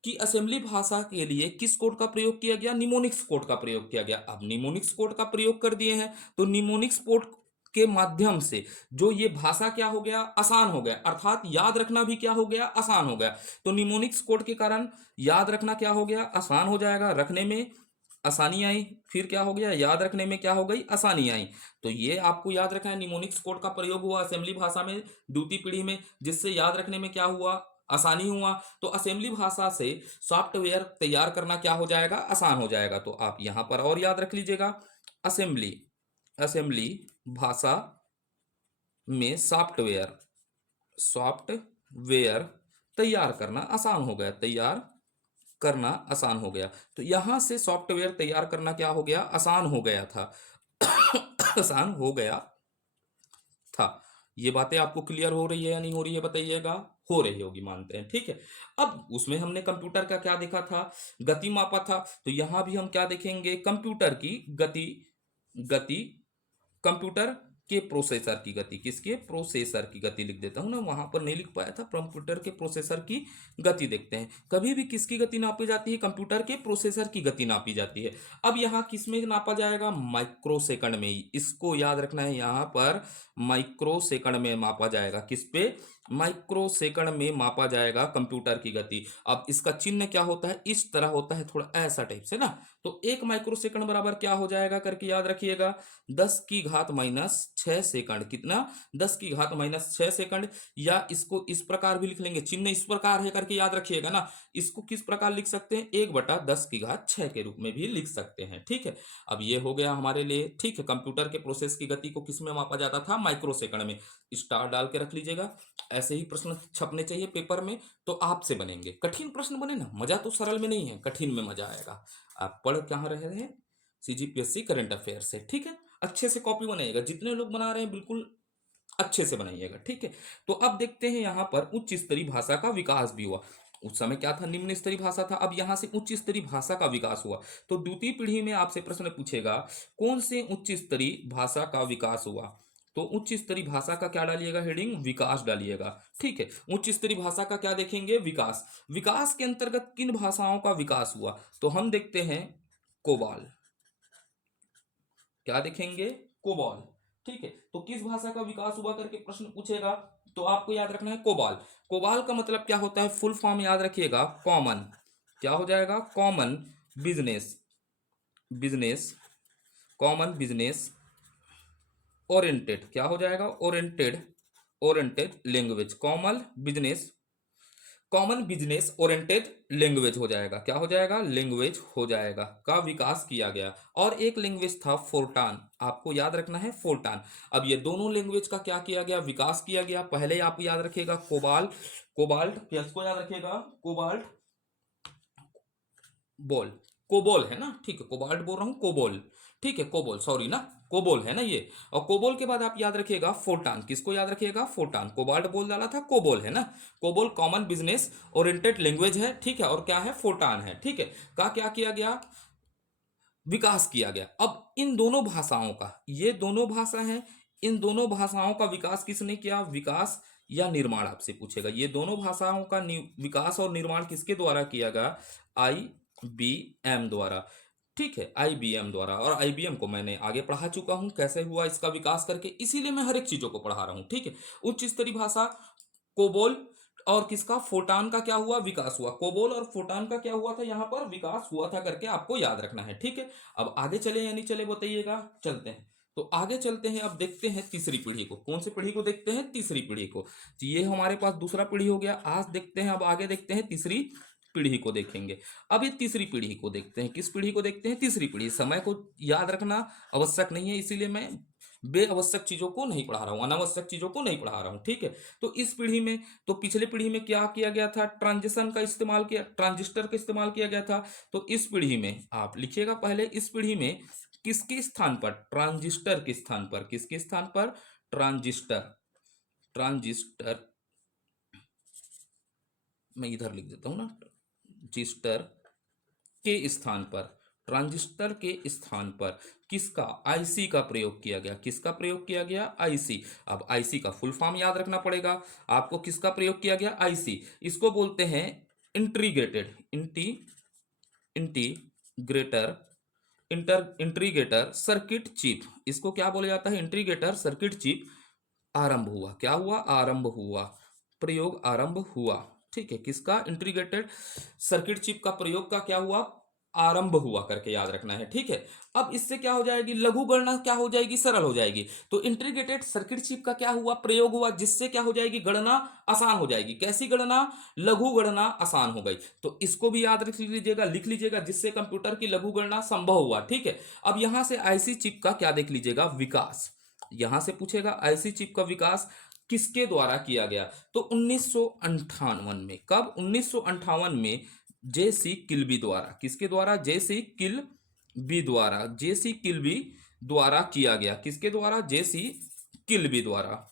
कि असेंबली भाषा के लिए किस कोड का प्रयोग किया गया? निमोनिक्स कोड का प्रयोग किया गया। अब निमोनिक्स कोड का प्रयोग कर दिए हैं, तो निमोनिक्स कोड के माध्यम से जो ये भाषा क्या हो गया? आसान हो गया, अर्थात याद रखना भी क्या हो गया? आसान हो गया। तो निमोनिक्स कोड के कारण याद रखना क्या हो गया? आसान हो जाएगा, रखने में आसानी आई। फिर क्या हो गया? याद रखने में क्या हो गई? आसानी आई। तो ये आपको याद रखना है, निमोनिक्स कोड का प्रयोग हुआ असेंबली भाषा में द्वितीय पीढ़ी में, जिससे याद रखने में क्या हुआ? आसानी हुआ। तो असेंबली भाषा से सॉफ्टवेयर तैयार करना क्या हो जाएगा? आसान हो जाएगा। तो आप यहां पर और याद रख लीजिएगा, असेंबली, असेंबली भाषा में सॉफ्टवेयर, सॉफ्टवेयर तैयार करना आसान हो गया, तैयार करना आसान हो गया। तो यहां से सॉफ्टवेयर तैयार करना क्या हो गया? आसान हो गया था। आसान हो गया था। ये बातें आपको क्लियर हो रही है या नहीं हो रही है बताइएगा? हो रही होगी मानते हैं। ठीक है, अब उसमें हमने कंप्यूटर का क्या देखा था? गति मापा था। तो यहां भी हम क्या देखेंगे? कंप्यूटर की गति, गति, कंप्यूटर के प्रोसेसर की गति। किसके? प्रोसेसर की गति लिख देता हूं ना, वहां पर नहीं लिख पाया था। कंप्यूटर के प्रोसेसर की गति देखते हैं। कभी भी किसकी गति नापी जाती है? कंप्यूटर के प्रोसेसर की गति नापी जाती है। अब यहां किसमें नापा जाएगा? माइक्रो सेकंड में। इसको याद रखना है, यहां पर माइक्रो सेकंड में मापा जाएगा। किस पे? माइक्रो सेकंड में मापा जाएगा कंप्यूटर की गति। अब इसका चिन्ह क्या होता है? इस तरह होता है, थोड़ा ऐसा टाइप से ना। तो 1 माइक्रो सेकंड बराबर क्या हो जाएगा करके याद रखिएगा? 10⁻⁶ कितना? 10⁻⁶। या इसको इस प्रकार भी लिख लेंगे, चिन्ह इस प्रकार है करके याद रखिएगा ना। इसको किस प्रकार लिख सकते हैं? 1/10⁶ के रूप में भी लिख सकते हैं। ठीक है, अब ये हो गया हमारे लिए। ठीक है, कंप्यूटर के प्रोसेस की गति को किस में मापा जाता था? माइक्रो सेकंड में। स्टार डाल के रख लीजिएगा। ऐसे ही प्रश्न छपने चाहिए पेपर में, तो आपसे बनेंगे। कठिन प्रश्न बने ना, मजा तो सरल में नहीं है, कठिन में मजा आएगा। आप पढ़ कहाँ रहे हैं? सीजीपीएससी करंट अफेयर से। ठीक है, अच्छे से कॉपी बनाइएगा। जितने लोग बना रहे हैं बिल्कुल अच्छे से बनाइएगा, ठीक है। तो अब देखते हैं यहाँ पर उच्च स्तरीय भाषा का विकास भी हुआ। उस समय क्या था, निम्न स्तरीय भाषा था, अब यहाँ से उच्च स्तरीय भाषा का विकास हुआ। तो द्वितीय पीढ़ी में आपसे प्रश्न पूछेगा कौन से उच्च स्तरीय भाषा का विकास हुआ, तो उच्च स्तरीय भाषा का क्या डालिएगा हेडिंग, विकास डालिएगा, ठीक है। उच्च स्तरीय भाषा का क्या देखेंगे, विकास। विकास के अंतर्गत किन भाषाओं का विकास हुआ, तो हम देखते हैं कोबाल, क्या देखेंगे, कोबाल, ठीक है। तो किस भाषा का विकास हुआ करके प्रश्न पूछेगा, तो आपको याद रखना है कोबाल। कोबाल का मतलब क्या होता है, फुल फॉर्म याद रखिएगा, कॉमन, क्या हो जाएगा, common business, business, common business oriented, क्या हो जाएगा, oriented, oriented language, common business oriented language हो जाएगा, क्या हो जाएगा, लैंग्वेज हो जाएगा, का विकास किया गया। और एक लैंग्वेज था फोर्टान, आपको याद रखना है फोर्टान। अब ये दोनों लैंग्वेज का क्या किया गया, विकास किया गया। पहले आप याद रखिएगा कोबाल, कोबाल्ट, किसको याद रखिएगा, कोबाल्ट, बोल, कोबोल है ना, ठीक है, कोबाल्ट बोल रहा हूँ, कोबोल, ठीक है, कोबोल, सॉरी ना, कोबोल है ना ये। और कोबोल के बाद आप याद रखिएगा फोर्टान, किसको याद रखिएगा, फोर्टान, कोबाल्ट बोल डाला था, कोबोल है ना, COBOL common business oriented language है, ठीक है, और क्या है, फोर्टान है, ठीक है। का क्या किया गया, विकास किया गया। अब इन दोनों भाषाओं का, ये दोनों भाषा हैं, इन दोनों भाषाओं का विकास किसने किया, विकास या निर्माण आपसे पूछेगा, ये दोनों भाषाओं का विकास और निर्माण किसके द्वारा किया गया, आईबीएम द्वारा, ठीक है, आईबीएम द्वारा। और आईबीएम को मैंने आगे पढ़ा चुका हूं कैसे हुआ इसका विकास करके, इसीलिए मैं हर एक चीजों को पढ़ा रहा हूं, ठीक है। उच्च स्तरीय भाषा कोबोल और किसका, फोटान का क्या हुआ, विकास हुआ। कोबोल और फोटान का क्या हुआ था, यहां पर विकास हुआ था करके आपको याद रखना है, ठीक है। अब आगे चले या नहीं चले बताइएगा, चलते हैं। तो आगे चलते हैं, अब देखते हैं तीसरी पीढ़ी को, कौन सी पीढ़ी को देखते हैं, तीसरी पीढ़ी को। तो ये हमारे पास दूसरा पीढ़ी हो गया, आज देखते हैं, अब आगे देखते हैं तीसरी पीढ़ी को देखेंगे। अब ये तीसरी पीढ़ी को देखते हैं, किस पीढ़ी को देखते हैं, तीसरी पीढ़ी। समय को याद रखना आवश्यक नहीं है, इसीलिए मैं बेअवश्यक चीजों को नहीं पढ़ा रहा हूं, अनावश्यक चीजों को नहीं पढ़ा रहा हूं, ठीक है। तो इस पीढ़ी में, तो पिछले पीढ़ी में क्या किया गया था, ट्रांजिशन का इस्तेमाल किया, ट्रांजिस्टर का इस्तेमाल किया गया था। तो इस पीढ़ी में आप लिखिएगा पहले, इस पीढ़ी में किसके स्थान पर, ट्रांजिस्टर के स्थान पर, किसके स्थान पर, ट्रांजिस्टर, ट्रांजिस्टर, मैं इधर लिख देता हूं ना, ट्रांजिस्टर के स्थान पर, ट्रांजिस्टर के स्थान पर किसका, आईसी का प्रयोग किया गया, किसका प्रयोग किया गया, आईसी। अब आईसी का फुल फॉर्म याद रखना पड़ेगा आपको, किसका प्रयोग किया गया, आईसी। इसको बोलते हैं integrated, integrator, integrator circuit chip, इसको क्या बोला जाता है, इंटीग्रेटर सर्किट चिप आरंभ हुआ, क्या हुआ, आरंभ हुआ, प्रयोग आरंभ हुआ, ठीक है। किसका, इंटीग्रेटेड सर्किट चिप का प्रयोग का क्या हुआ, आरंभ हुआ करके याद रखना है, ठीक है। अब इससे क्या हो जाएगी, लघु गणना क्या हो जाएगी, सरल हो जाएगी। तो इंटीग्रेटेड सर्किट चिप का क्या हुआ, प्रयोग हुआ, जिससे क्या हो जाएगी, गणना आसान हो जाएगी। कैसी गणना, लघु गणना आसान हो गई। तो इसको भी याद रख लीजिएगा, लिख लीजिएगा, जिससे कंप्यूटर की लघु गणना संभव हुआ, ठीक है। अब यहां से आईसी चिप का क्या देख लीजिएगा, विकास, यहां से पूछेगा आईसी चिप का विकास किसके द्वारा किया गया, तो 1958 में, कब, 1958 में जेसी किल्बी द्वारा, किसके द्वारा, जेसी किल्बी द्वारा, जेसी किल्बी द्वारा किया गया, किसके द्वारा, जेसी किल्बी द्वारा,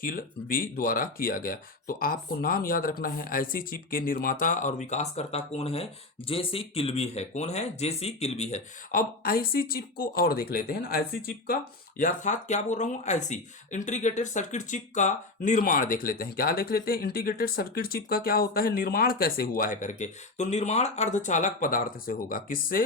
किल्बी द्वारा किया गया। तो आपको नाम याद रखना है, आईसी चिप के निर्माता और विकासकर्ता कौन है, जेसी किल्बी है, कौन है, जेसी किल्बी है। अब आईसी चिप को और देख लेते हैं ना, आईसी चिप का अर्थात क्या बोल रहा हूं, आईसी इंटीग्रेटेड सर्किट चिप का निर्माण देख लेते हैं, क्या देख लेते हैं, इंटीग्रेटेड सर्किट चिप का क्या होता है, निर्माण कैसे हुआ है करके। तो निर्माण अर्धचालक पदार्थ से होगा, किससे,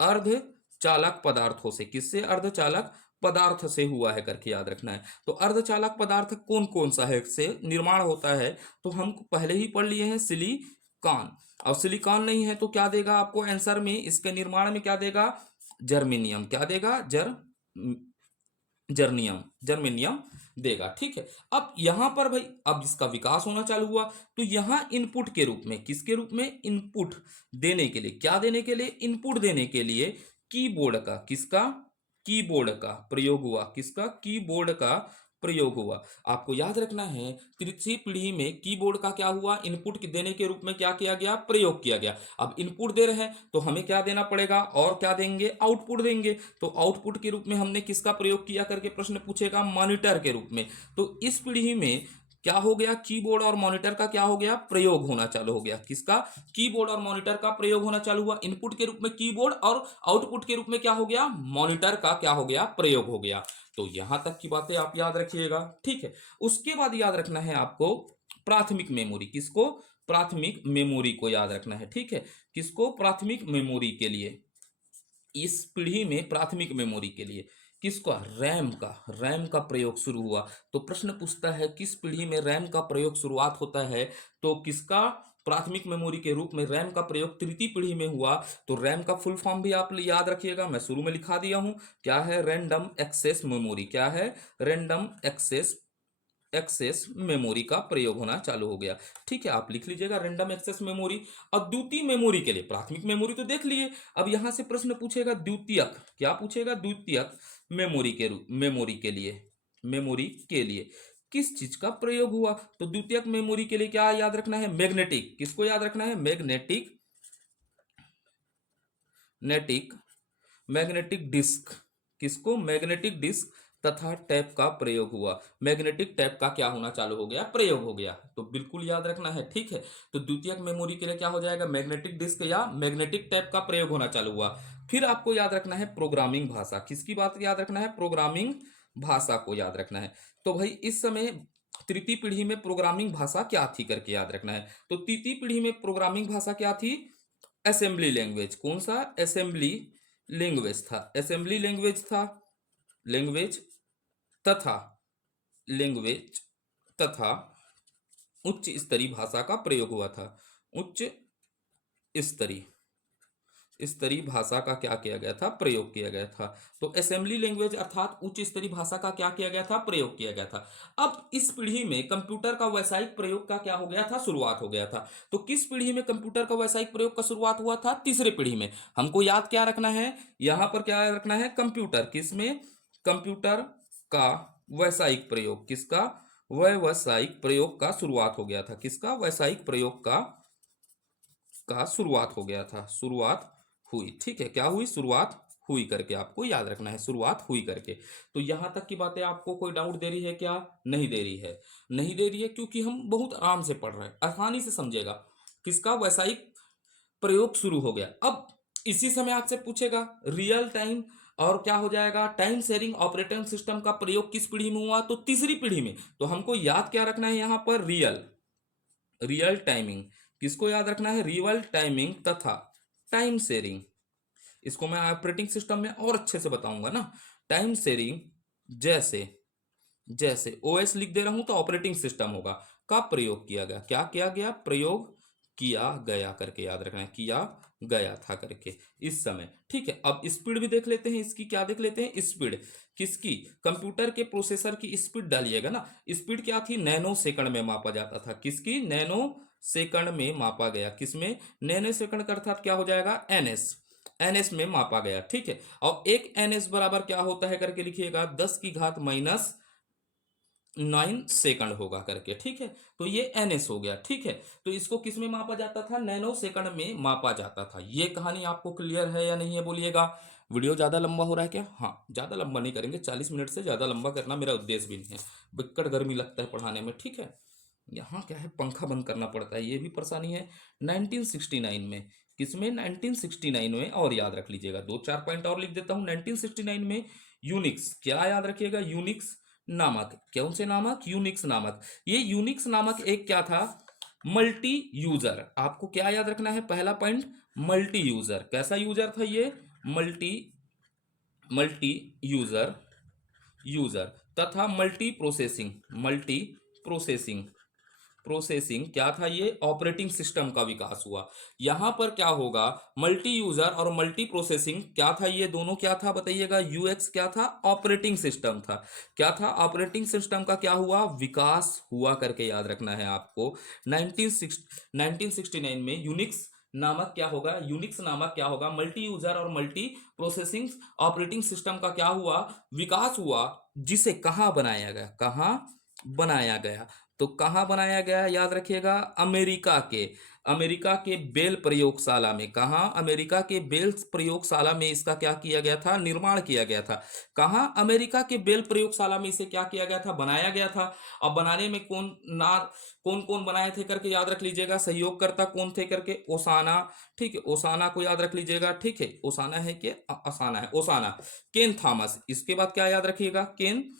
अर्धचालक पदार्थों से, किससे, अर्धचालक पदार्थ से हुआ है करके याद रखना है। तो अर्धचालक पदार्थ कौन कौन सा है से निर्माण होता है, तो हम पहले ही पढ़ लिए हैं, सिलिकॉन। और सिलिकॉन नहीं है तो क्या देगा आपको आंसर में, इसके निर्माण में क्या देगा, जर्मेनियम, क्या देगा, जर्नियम, जर्मेनियम देगा, ठीक है। अब यहां पर भाई, अब इसका विकास होना चालू हुआ, तो यहां इनपुट के रूप में, किसके रूप में, इनपुट देने के लिए, क्या देने के लिए, इनपुट देने के लिए कीबोर्ड का, किसका, कीबोर्ड का प्रयोग हुआ, किसका, कीबोर्ड का प्रयोग हुआ। आपको याद रखना है तृतीय पीढ़ी में कीबोर्ड का क्या हुआ, इनपुट देने के रूप में क्या किया गया, प्रयोग किया गया। अब इनपुट दे रहे हैं तो हमें क्या देना पड़ेगा, और क्या देंगे, आउटपुट देंगे। तो आउटपुट के रूप में हमने किसका प्रयोग किया करके प्रश्न पूछेगा, मॉनिटर के रूप में। तो इस पीढ़ी में क्या हो गया, कीबोर्ड और मॉनिटर का क्या हो गया, प्रयोग होना चालू हो गया। किसका, कीबोर्ड और मॉनिटर का प्रयोग होना चालू हुआ। इनपुट के रूप में कीबोर्ड और आउटपुट के रूप में क्या हो गया, मॉनिटर का क्या हो गया, प्रयोग हो गया। तो यहां तक की बातें आप याद रखिएगा, ठीक है। उसके बाद याद रखना है आपको प्राथमिक मेमोरी। किसको, प्राथमिक मेमोरी को याद रखना है, ठीक है। किसको, प्राथमिक मेमोरी के लिए, इस पीढ़ी में प्राथमिक मेमोरी के लिए किसका, रैम का प्रयोग शुरू हुआ। तो प्रश्न पूछता है किस पीढ़ी में रैम का प्रयोग शुरुआत होता है, तो किसका, प्राथमिक मेमोरी के रूप में रैम का प्रयोग तृतीय पीढ़ी में हुआ। तो रैम का फुल फॉर्म भी आप याद रखिएगा, मैं शुरू में लिखा दिया हूं, क्या है, रैंडम एक्सेस मेमोरी। क्या है, रैंडम एक्सेस मेमोरी का प्रयोग होना चालू हो गया, ठीक है। आप लिख लीजिएगा रैंडम एक्सेस मेमोरी। और द्वितीय मेमोरी के लिए, प्राथमिक मेमोरी तो देख लिए, अब यहां से प्रश्न पूछेगा द्वितीयक, क्या पूछेगा, द्वितीयक मेमोरी के लिए, मेमोरी के लिए किस चीज का प्रयोग हुआ। तो द्वितीयक मेमोरी के लिए क्या याद रखना है, मैग्नेटिक। किसको याद रखना है, मैग्नेटिक, नेटिक मैग्नेटिक डिस्क। किसको, मैग्नेटिक डिस्क तथा टैप का प्रयोग हुआ। मैग्नेटिक टैप का क्या होना चालू हो गया, प्रयोग हो गया। तो बिल्कुल याद रखना है, ठीक है। तो द्वितीयक मेमोरी के लिए क्या हो जाएगा, मैग्नेटिक डिस्क या मैग्नेटिक टैप का प्रयोग होना चालू हुआ। फिर आपको याद रखना है प्रोग्रामिंग भाषा। किसकी बात याद रखना है, प्रोग्रामिंग भाषा को याद रखना है। तो भाई इस समय तृतीय पीढ़ी में प्रोग्रामिंग भाषा क्या थी करके याद रखना है। तो तृतीय पीढ़ी में प्रोग्रामिंग भाषा क्या थी, असेंबली लैंग्वेज। कौन सा, असेंबली लैंग्वेज था, असेंबली लैंग्वेज था, लैंग्वेज तथा लैंग्वेज तथा उच्च स्तरीय भाषा का प्रयोग हुआ था। उच्च स्तरीय स्तरीय भाषा का क्या किया गया था, प्रयोग किया गया था। तो असेंबली लैंग्वेज अर्थात उच्च स्तरीय भाषा का क्या किया गया था, प्रयोग किया गया था। अब इस पीढ़ी में कंप्यूटर का व्यावसायिक प्रयोग का क्या हो गया था, शुरुआत हो गया था। तो किस पीढ़ी में कंप्यूटर का व्यावसायिक प्रयोग का शुरुआत हुआ था, तीसरे पीढ़ी में। हमको याद क्या रखना है, यहां पर क्या याद रखना है, कंप्यूटर, किसमें, कंप्यूटर का व्यावसायिक प्रयोग, किसका, व्यावसायिक प्रयोग का शुरुआत हो गया था। किसका, व्यावसायिक प्रयोग का शुरुआत हो गया था, शुरुआत हुई, ठीक है। क्या हुई, शुरुआत हुई करके आपको याद रखना है, शुरुआत हुई करके। तो यहां तक की बातें आपको कोई डाउट दे रही है क्या, नहीं दे रही है, नहीं दे रही है, क्योंकि हम बहुत आराम से पढ़ रहे हैं, आसानी से समझेगा। किसका, व्यावसायिक प्रयोग शुरू हो गया। अब इसी समय आपसे पूछेगा रियल टाइम और क्या हो जाएगा, टाइम शेयरिंग ऑपरेटिंग सिस्टम का प्रयोग किस पीढ़ी में हुआ, तो तीसरी पीढ़ी में। तो हमको याद क्या रखना है यहां पर, रियल टाइमिंग। किसको याद रखना है, रियल टाइमिंग तथा टाइम शेयरिंग। इसको मैं ऑपरेटिंग सिस्टम में और अच्छे से बताऊंगा ना। टाइम शेयरिंग, जैसे जैसे ओएस लिख दे रहा हूं तो ऑपरेटिंग सिस्टम होगा, का प्रयोग किया गया, क्या किया गया, प्रयोग किया गया करके याद रखना है, किया गया था करके इस समय, ठीक है। अब स्पीड भी देख लेते हैं इसकी, क्या देख लेते हैं, स्पीड किसकी, कंप्यूटर के प्रोसेसर की स्पीड डालिएगा ना। स्पीड क्या थी, नैनो सेकंड में मापा जाता था। किसकी, नैनो सेकंड में मापा गया। किसमें, नैनो सेकंड का अर्थात क्या हो जाएगा, एनएस में मापा गया, ठीक है। और एक एनएस बराबर क्या होता है करके लिखिएगा, 10⁻⁹ होगा करके, ठीक है। तो ये एनएस हो गया, ठीक है। तो इसको किस में मापा जाता था, नैनो सेकंड में मापा जाता था। ये कहानी आपको क्लियर है या नहीं है, बोलिएगा। वीडियो ज्यादा लंबा हो रहा है क्या, हाँ ज्यादा लंबा नहीं करेंगे, 40 मिनट से ज्यादा लंबा करना मेरा उद्देश्य भी नहीं है, बिक्कट गर्मी लगता है पढ़ाने में, ठीक है। यहाँ क्या है, पंखा बंद करना पड़ता है, ये भी परेशानी है। 1969 में, किसमें, 1969 में, और याद रख लीजिएगा, 2-4 पॉइंट और लिख देता हूं। 1969 में यूनिक्स, क्या याद रखिएगा, यूनिक्स नामक, कौन से नामक, यूनिक्स नामक। ये यूनिक्स नामक एक क्या था, मल्टी यूजर। आपको क्या याद रखना है, पहला पॉइंट, मल्टी यूजर। कैसा यूजर था ये, मल्टी मल्टी यूजर तथा मल्टी प्रोसेसिंग प्रोसेसिंग क्या था ये, ऑपरेटिंग सिस्टम का विकास हुआ। यहां पर क्या होगा, मल्टी यूजर और मल्टी प्रोसेसिंग क्या था, ये दोनों क्या था बताइएगा, यूएक्स क्या था, ऑपरेटिंग सिस्टम था। क्या था, ऑपरेटिंग सिस्टम का क्या हुआ, विकास हुआ करके याद रखना है आपको। 1969 में यूनिक्स नामक क्या होगा, मल्टी यूजर और मल्टी प्रोसेसिंग ऑपरेटिंग सिस्टम का क्या हुआ, विकास हुआ, जिसे कहाँ बनाया गया, कहाँ बनाया गया, तो कहाँ बनाया गया याद रखिएगा, अमेरिका के बेल प्रयोगशाला में। कहाँ? अमेरिका के बेल प्रयोगशाला में इसका क्या किया गया था, निर्माण किया गया था। कहाँ? अमेरिका के बेल प्रयोगशाला में इसे क्या किया गया था, बनाया गया था। अब बनाने में कौन कौन बनाए थे करके याद रख लीजिएगा, सहयोगकर्ता कौन थे करके, ओसाना। ठीक है, ओसाना को याद रख लीजिएगा। ठीक है, ओसाना है कि असाना है, ओसाना। केन थॉमस, इसके बाद क्या याद रखिएगा, केन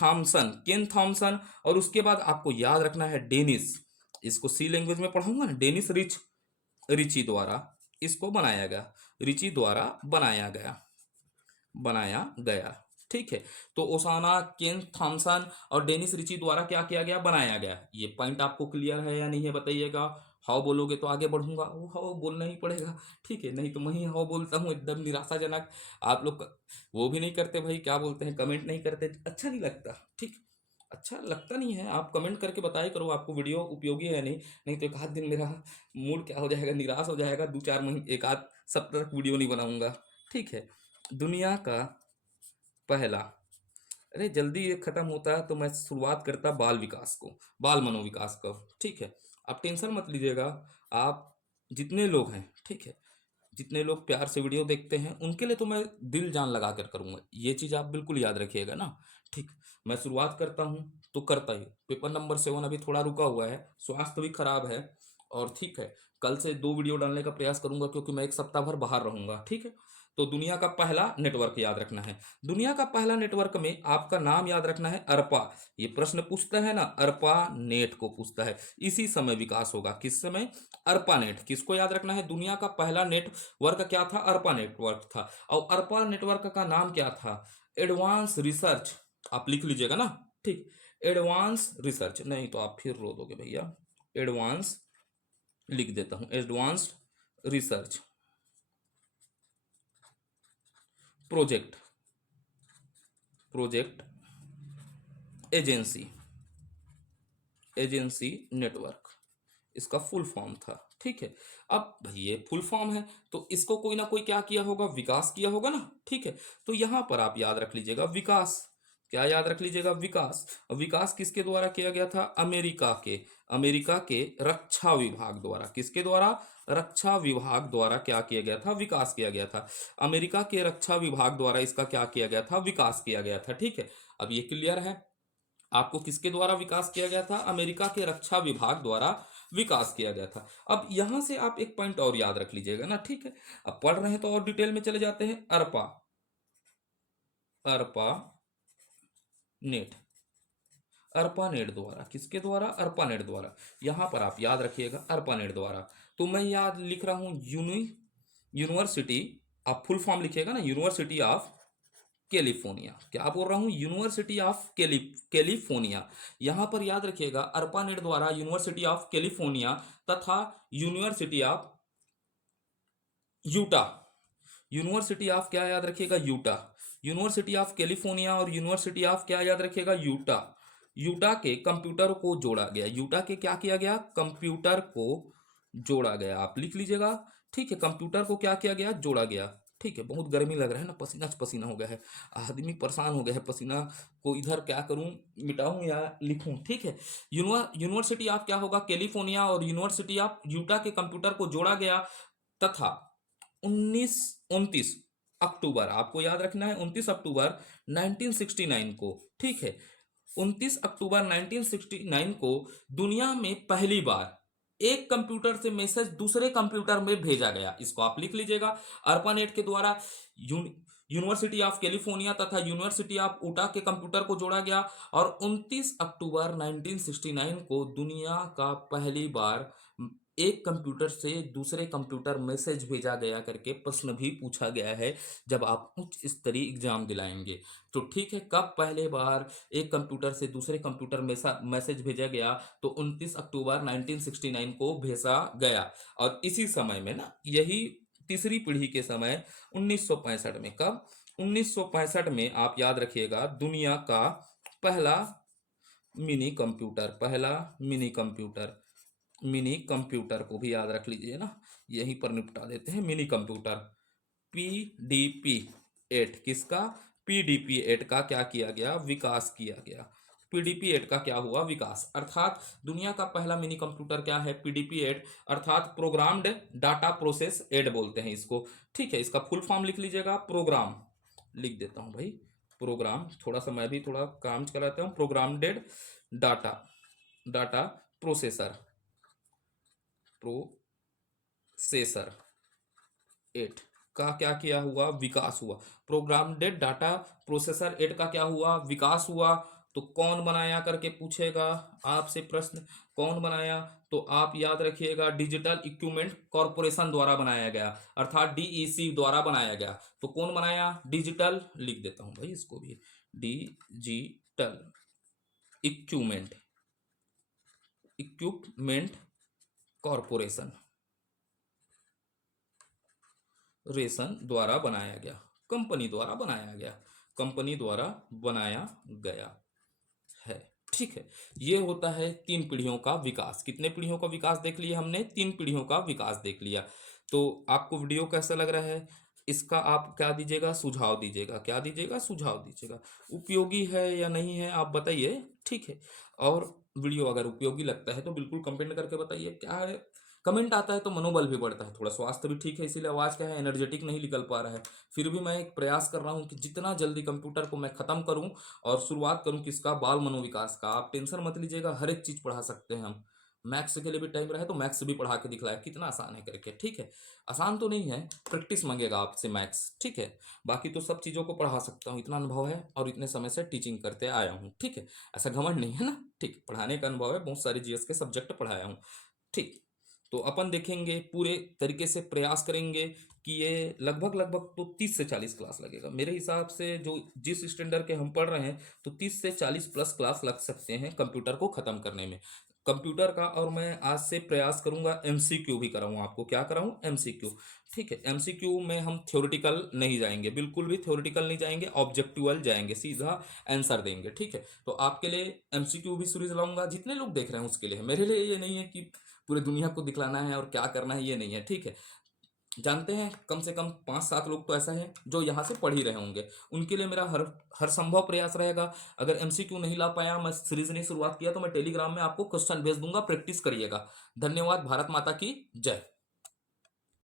थॉमसन। और उसके बाद आपको याद रखना है डेनिस, इसको सी लैंग्वेज में पढ़ाऊंगा ना, डेनिस रिची द्वारा इसको बनाया गया, रिची द्वारा बनाया गया। ठीक है, तो ओसाना, केन थॉमसन और डेनिस रिची द्वारा क्या किया गया, बनाया गया। ये पॉइंट आपको क्लियर है या नहीं है बताइएगा। हाउ बोलोगे तो आगे बढ़ूंगा, वो हाउ बोलना ही पड़ेगा। ठीक है, नहीं तो मैं ही हाउ बोलता हूँ एकदम निराशाजनक। आप लोग वो भी नहीं करते भाई, क्या बोलते हैं, कमेंट नहीं करते, अच्छा नहीं लगता। ठीक, अच्छा लगता नहीं है, आप कमेंट करके बताया करो आपको वीडियो उपयोगी है नहीं। नहीं तो एक आध दिन मेरा मूड क्या हो जाएगा, निराश हो जाएगा, 2-4 महीने, एक आध सप्ताह तक वीडियो नहीं बनाऊंगा। ठीक है, दुनिया का पहला, अरे जल्दी ये खत्म होता है तो मैं शुरुआत करता बाल विकास को, बाल मनोविकास को। ठीक है, आप टेंशन मत लीजिएगा। आप जितने लोग हैं, ठीक है, जितने लोग प्यार से वीडियो देखते हैं उनके लिए तो मैं दिल जान लगा कर करूंगा, ये चीज़ आप बिल्कुल याद रखिएगा ना। ठीक, मैं शुरुआत करता हूँ तो करता ही। पेपर नंबर 7 अभी थोड़ा रुका हुआ है, स्वास्थ्य भी खराब है। और ठीक है, कल से 2 वीडियो डालने का प्रयास करूंगा क्योंकि मैं एक सप्ताह भर बाहर रहूंगा। ठीक है, तो दुनिया का पहला नेटवर्क याद रखना है। दुनिया का पहला नेटवर्क में आपका नाम याद रखना है, अरपा। ये प्रश्न पूछता है ना, अरपा नेट को पूछता है। इसी समय विकास होगा, किस समय, अरपा नेट। किसको याद रखना है, दुनिया का पहला नेटवर्क क्या था, अरपा नेटवर्क था। और अरपा नेटवर्क का नाम क्या था, एडवांस रिसर्च। आप लिख लीजिएगा ना। ठीक, एडवांस रिसर्च, नहीं तो आप फिर रो दोगे भैया, एडवांस लिख देता हूं, advanced research project project agency agency network, इसका फुल फॉर्म था। ठीक है, अब भाई ये फुल फॉर्म है तो इसको कोई ना कोई क्या किया होगा, विकास किया होगा ना। ठीक है, तो यहां पर आप याद रख लीजिएगा विकास, क्या याद रख लीजिएगा, विकास। और विकास किसके द्वारा किया गया था, अमेरिका के रक्षा विभाग द्वारा। किसके द्वारा, रक्षा विभाग द्वारा क्या किया गया था, विकास किया गया था। अमेरिका के रक्षा विभाग द्वारा इसका क्या किया गया था, विकास किया गया था। ठीक है, अब ये क्लियर है आपको, किसके द्वारा विकास किया गया था, अमेरिका के रक्षा विभाग द्वारा विकास किया गया था। अब यहां से आप एक पॉइंट और याद रख लीजिएगा ना। ठीक है, अब पढ़ रहे हैं तो और डिटेल में चले जाते हैं। अरपा अरपा नेट, अर्पानेट द्वारा, किसके द्वारा, अर्पानेट द्वारा। यहां पर आप याद रखिएगा अर्पानेट द्वारा। तो मैं याद लिख रहा हूं यूनिवर्सिटी, आप फुल फॉर्म लिखिएगा ना, यूनिवर्सिटी ऑफ कैलिफोर्निया। क्या बोल रहा हूं, यूनिवर्सिटी ऑफ कैलिफोर्निया। यहां पर याद रखिएगा अर्पानेट द्वारा यूनिवर्सिटी ऑफ कैलिफोर्निया तथा university of Utah, university of क्या याद रखिएगा, यूटा। यूनिवर्सिटी ऑफ कैलिफोर्निया और यूनिवर्सिटी ऑफ क्या याद रखिएगा, यूटा। यूटा के कंप्यूटर को जोड़ा गया, यूटा के क्या किया गया, कंप्यूटर को जोड़ा गया, आप लिख लीजिएगा। ठीक है, कंप्यूटर को क्या किया गया, जोड़ा गया। ठीक है, बहुत गर्मी लग रहा है ना, पसीना पसीना हो गया है, आदमी परेशान हो गया है, पसीना को इधर क्या करूं, मिटाऊं या लिखूं। ठीक है, यूनिवर्सिटी ऑफ क्या होगा, कैलिफोर्निया और यूनिवर्सिटी ऑफ यूटा के कंप्यूटर को जोड़ा गया तथा 29 अक्टूबर, आपको याद रखना है 29 अक्टूबर 1969 को। ठीक है, 29 अक्टूबर 1969 को दुनिया में पहली बार एक कंप्यूटर से मैसेज दूसरे कंप्यूटर में भेजा गया। इसको आप लिख लीजिएगा, अर्पानेट के द्वारा यूनिवर्सिटी ऑफ कैलिफोर्निया तथा यूनिवर्सिटी ऑफ ऊटा के कंप्यूटर को जोड़ा गया। और 29 अक्टूबर 1969 को दुनिया का पहली बार एक कंप्यूटर से दूसरे कंप्यूटर मैसेज भेजा गया करके प्रश्न भी पूछा गया है जब आप उच्च स्तरीय एग्जाम दिलाएंगे। तो ठीक है, कब पहले बार एक कंप्यूटर से दूसरे कंप्यूटर में मैसेज भेजा गया, तो 29 अक्टूबर 1969 को भेजा गया। और इसी समय में ना, यही तीसरी पीढ़ी के समय 1965 में, कब, 1965 में आप याद रखिएगा दुनिया का पहला मिनी कंप्यूटर, पहला मिनी कंप्यूटर को भी याद रख लीजिए ना, यहीं पर निपटा देते हैं। मिनी कंप्यूटर PDP-8, किसका, पीडीपी एट का क्या किया गया, विकास किया गया। पीडीपी एट का क्या हुआ, विकास। अर्थात दुनिया का पहला मिनी कंप्यूटर क्या है, पीडीपी एट, अर्थात प्रोग्राम्ड डाटा प्रोसेस एड बोलते हैं इसको। ठीक है, इसका फुल फॉर्म लिख लीजिएगा, प्रोग्राम लिख देता हूं भाई, प्रोग्राम। थोड़ा सा मैं भी थोड़ा काम कराता हूँ। Programmed data, data processor, processor एट का क्या किया हुआ, विकास हुआ। प्रोग्राम्डेड डाटा प्रोसेसर एट का क्या हुआ, विकास हुआ। तो कौन बनाया करके पूछेगा आपसे प्रश्न, कौन बनाया? तो आप याद रखिएगा, डिजिटल इक्विपमेंट कॉरपोरेशन द्वारा बनाया गया, अर्थात डीईसी द्वारा बनाया गया। तो कौन बनाया, डिजिटल, लिख देता हूं भाई इसको भी, digital equipment, equipment corporation ration द्वारा बनाया गया, कंपनी द्वारा बनाया गया, कंपनी द्वारा बनाया गया है। ठीक है, ये होता है 3 पीढ़ियों का विकास। कितने पीढ़ियों का विकास देख लिया हमने, 3 पीढ़ियों का विकास देख लिया। तो आपको वीडियो कैसा लग रहा है, इसका आप क्या दीजिएगा, सुझाव दीजिएगा। क्या दीजिएगा, सुझाव दीजिएगा। उपयोगी है या नहीं है आप बताइए। ठीक है, और वीडियो अगर उपयोगी लगता है तो बिल्कुल कमेंट करके बताइए। क्या है, कमेंट आता है तो मनोबल भी बढ़ता है, थोड़ा स्वास्थ्य भी ठीक है, इसीलिए आवाज़ क्या है, एनर्जेटिक नहीं निकल पा रहा है। फिर भी मैं एक प्रयास कर रहा हूँ कि जितना जल्दी कंप्यूटर को मैं ख़त्म करूँ और शुरुआत करूँ किसका, बाल मनोविकास का। आप टेंशन मत लीजिएगा, हर एक चीज़ पढ़ा सकते हैं हम। मैथ्स के लिए भी टाइम रहे तो मैथ्स भी पढ़ा के दिखलाया, कितना आसान है करके। ठीक है, आसान तो नहीं है, प्रैक्टिस मांगेगा आपसे मैथ्स। ठीक है, बाकी तो सब चीज़ों को पढ़ा सकता हूँ, इतना अनुभव है और इतने समय से टीचिंग करते आया हूँ। ठीक है, ऐसा घमंड नहीं है ना। ठीक, पढ़ाने का अनुभव है, बहुत सारे जीएस के सब्जेक्ट पढ़ाया हूँ। ठीक, तो अपन देखेंगे, पूरे तरीके से प्रयास करेंगे कि ये लगभग लगभग तो 30 से 40 क्लास लगेगा मेरे हिसाब से। जो जिस स्टैंडर्ड के हम पढ़ रहे हैं तो 30 से 40 प्लस क्लास लग सकते हैं कंप्यूटर को ख़त्म करने में, कंप्यूटर का। और मैं आज से प्रयास करूंगा एमसीक्यू भी कराऊँ आपको। क्या कराऊँ, एमसीक्यू। ठीक है, एमसीक्यू में हम थ्योरेटिकल नहीं जाएंगे, बिल्कुल भी थ्योरेटिकल नहीं जाएंगे, ऑब्जेक्टिवल जाएंगे, सीधा आंसर देंगे। ठीक है, तो आपके लिए एमसीक्यू भी सीरीज लाऊंगा, जितने लोग देख रहे हैं उसके लिए है। मेरे लिए ये नहीं है कि पूरे दुनिया को दिखलाना है और क्या करना है, ये नहीं है। ठीक है, जानते हैं कम से कम 5-7 लोग तो ऐसा है जो यहाँ से पढ़ ही रहे होंगे, उनके लिए मेरा हर हर संभव प्रयास रहेगा। अगर एमसीक्यू नहीं ला पाया, मैं सीरीज नहीं शुरुआत किया, तो मैं टेलीग्राम में आपको क्वेश्चन भेज दूंगा, प्रैक्टिस करिएगा। धन्यवाद, भारत माता की जय।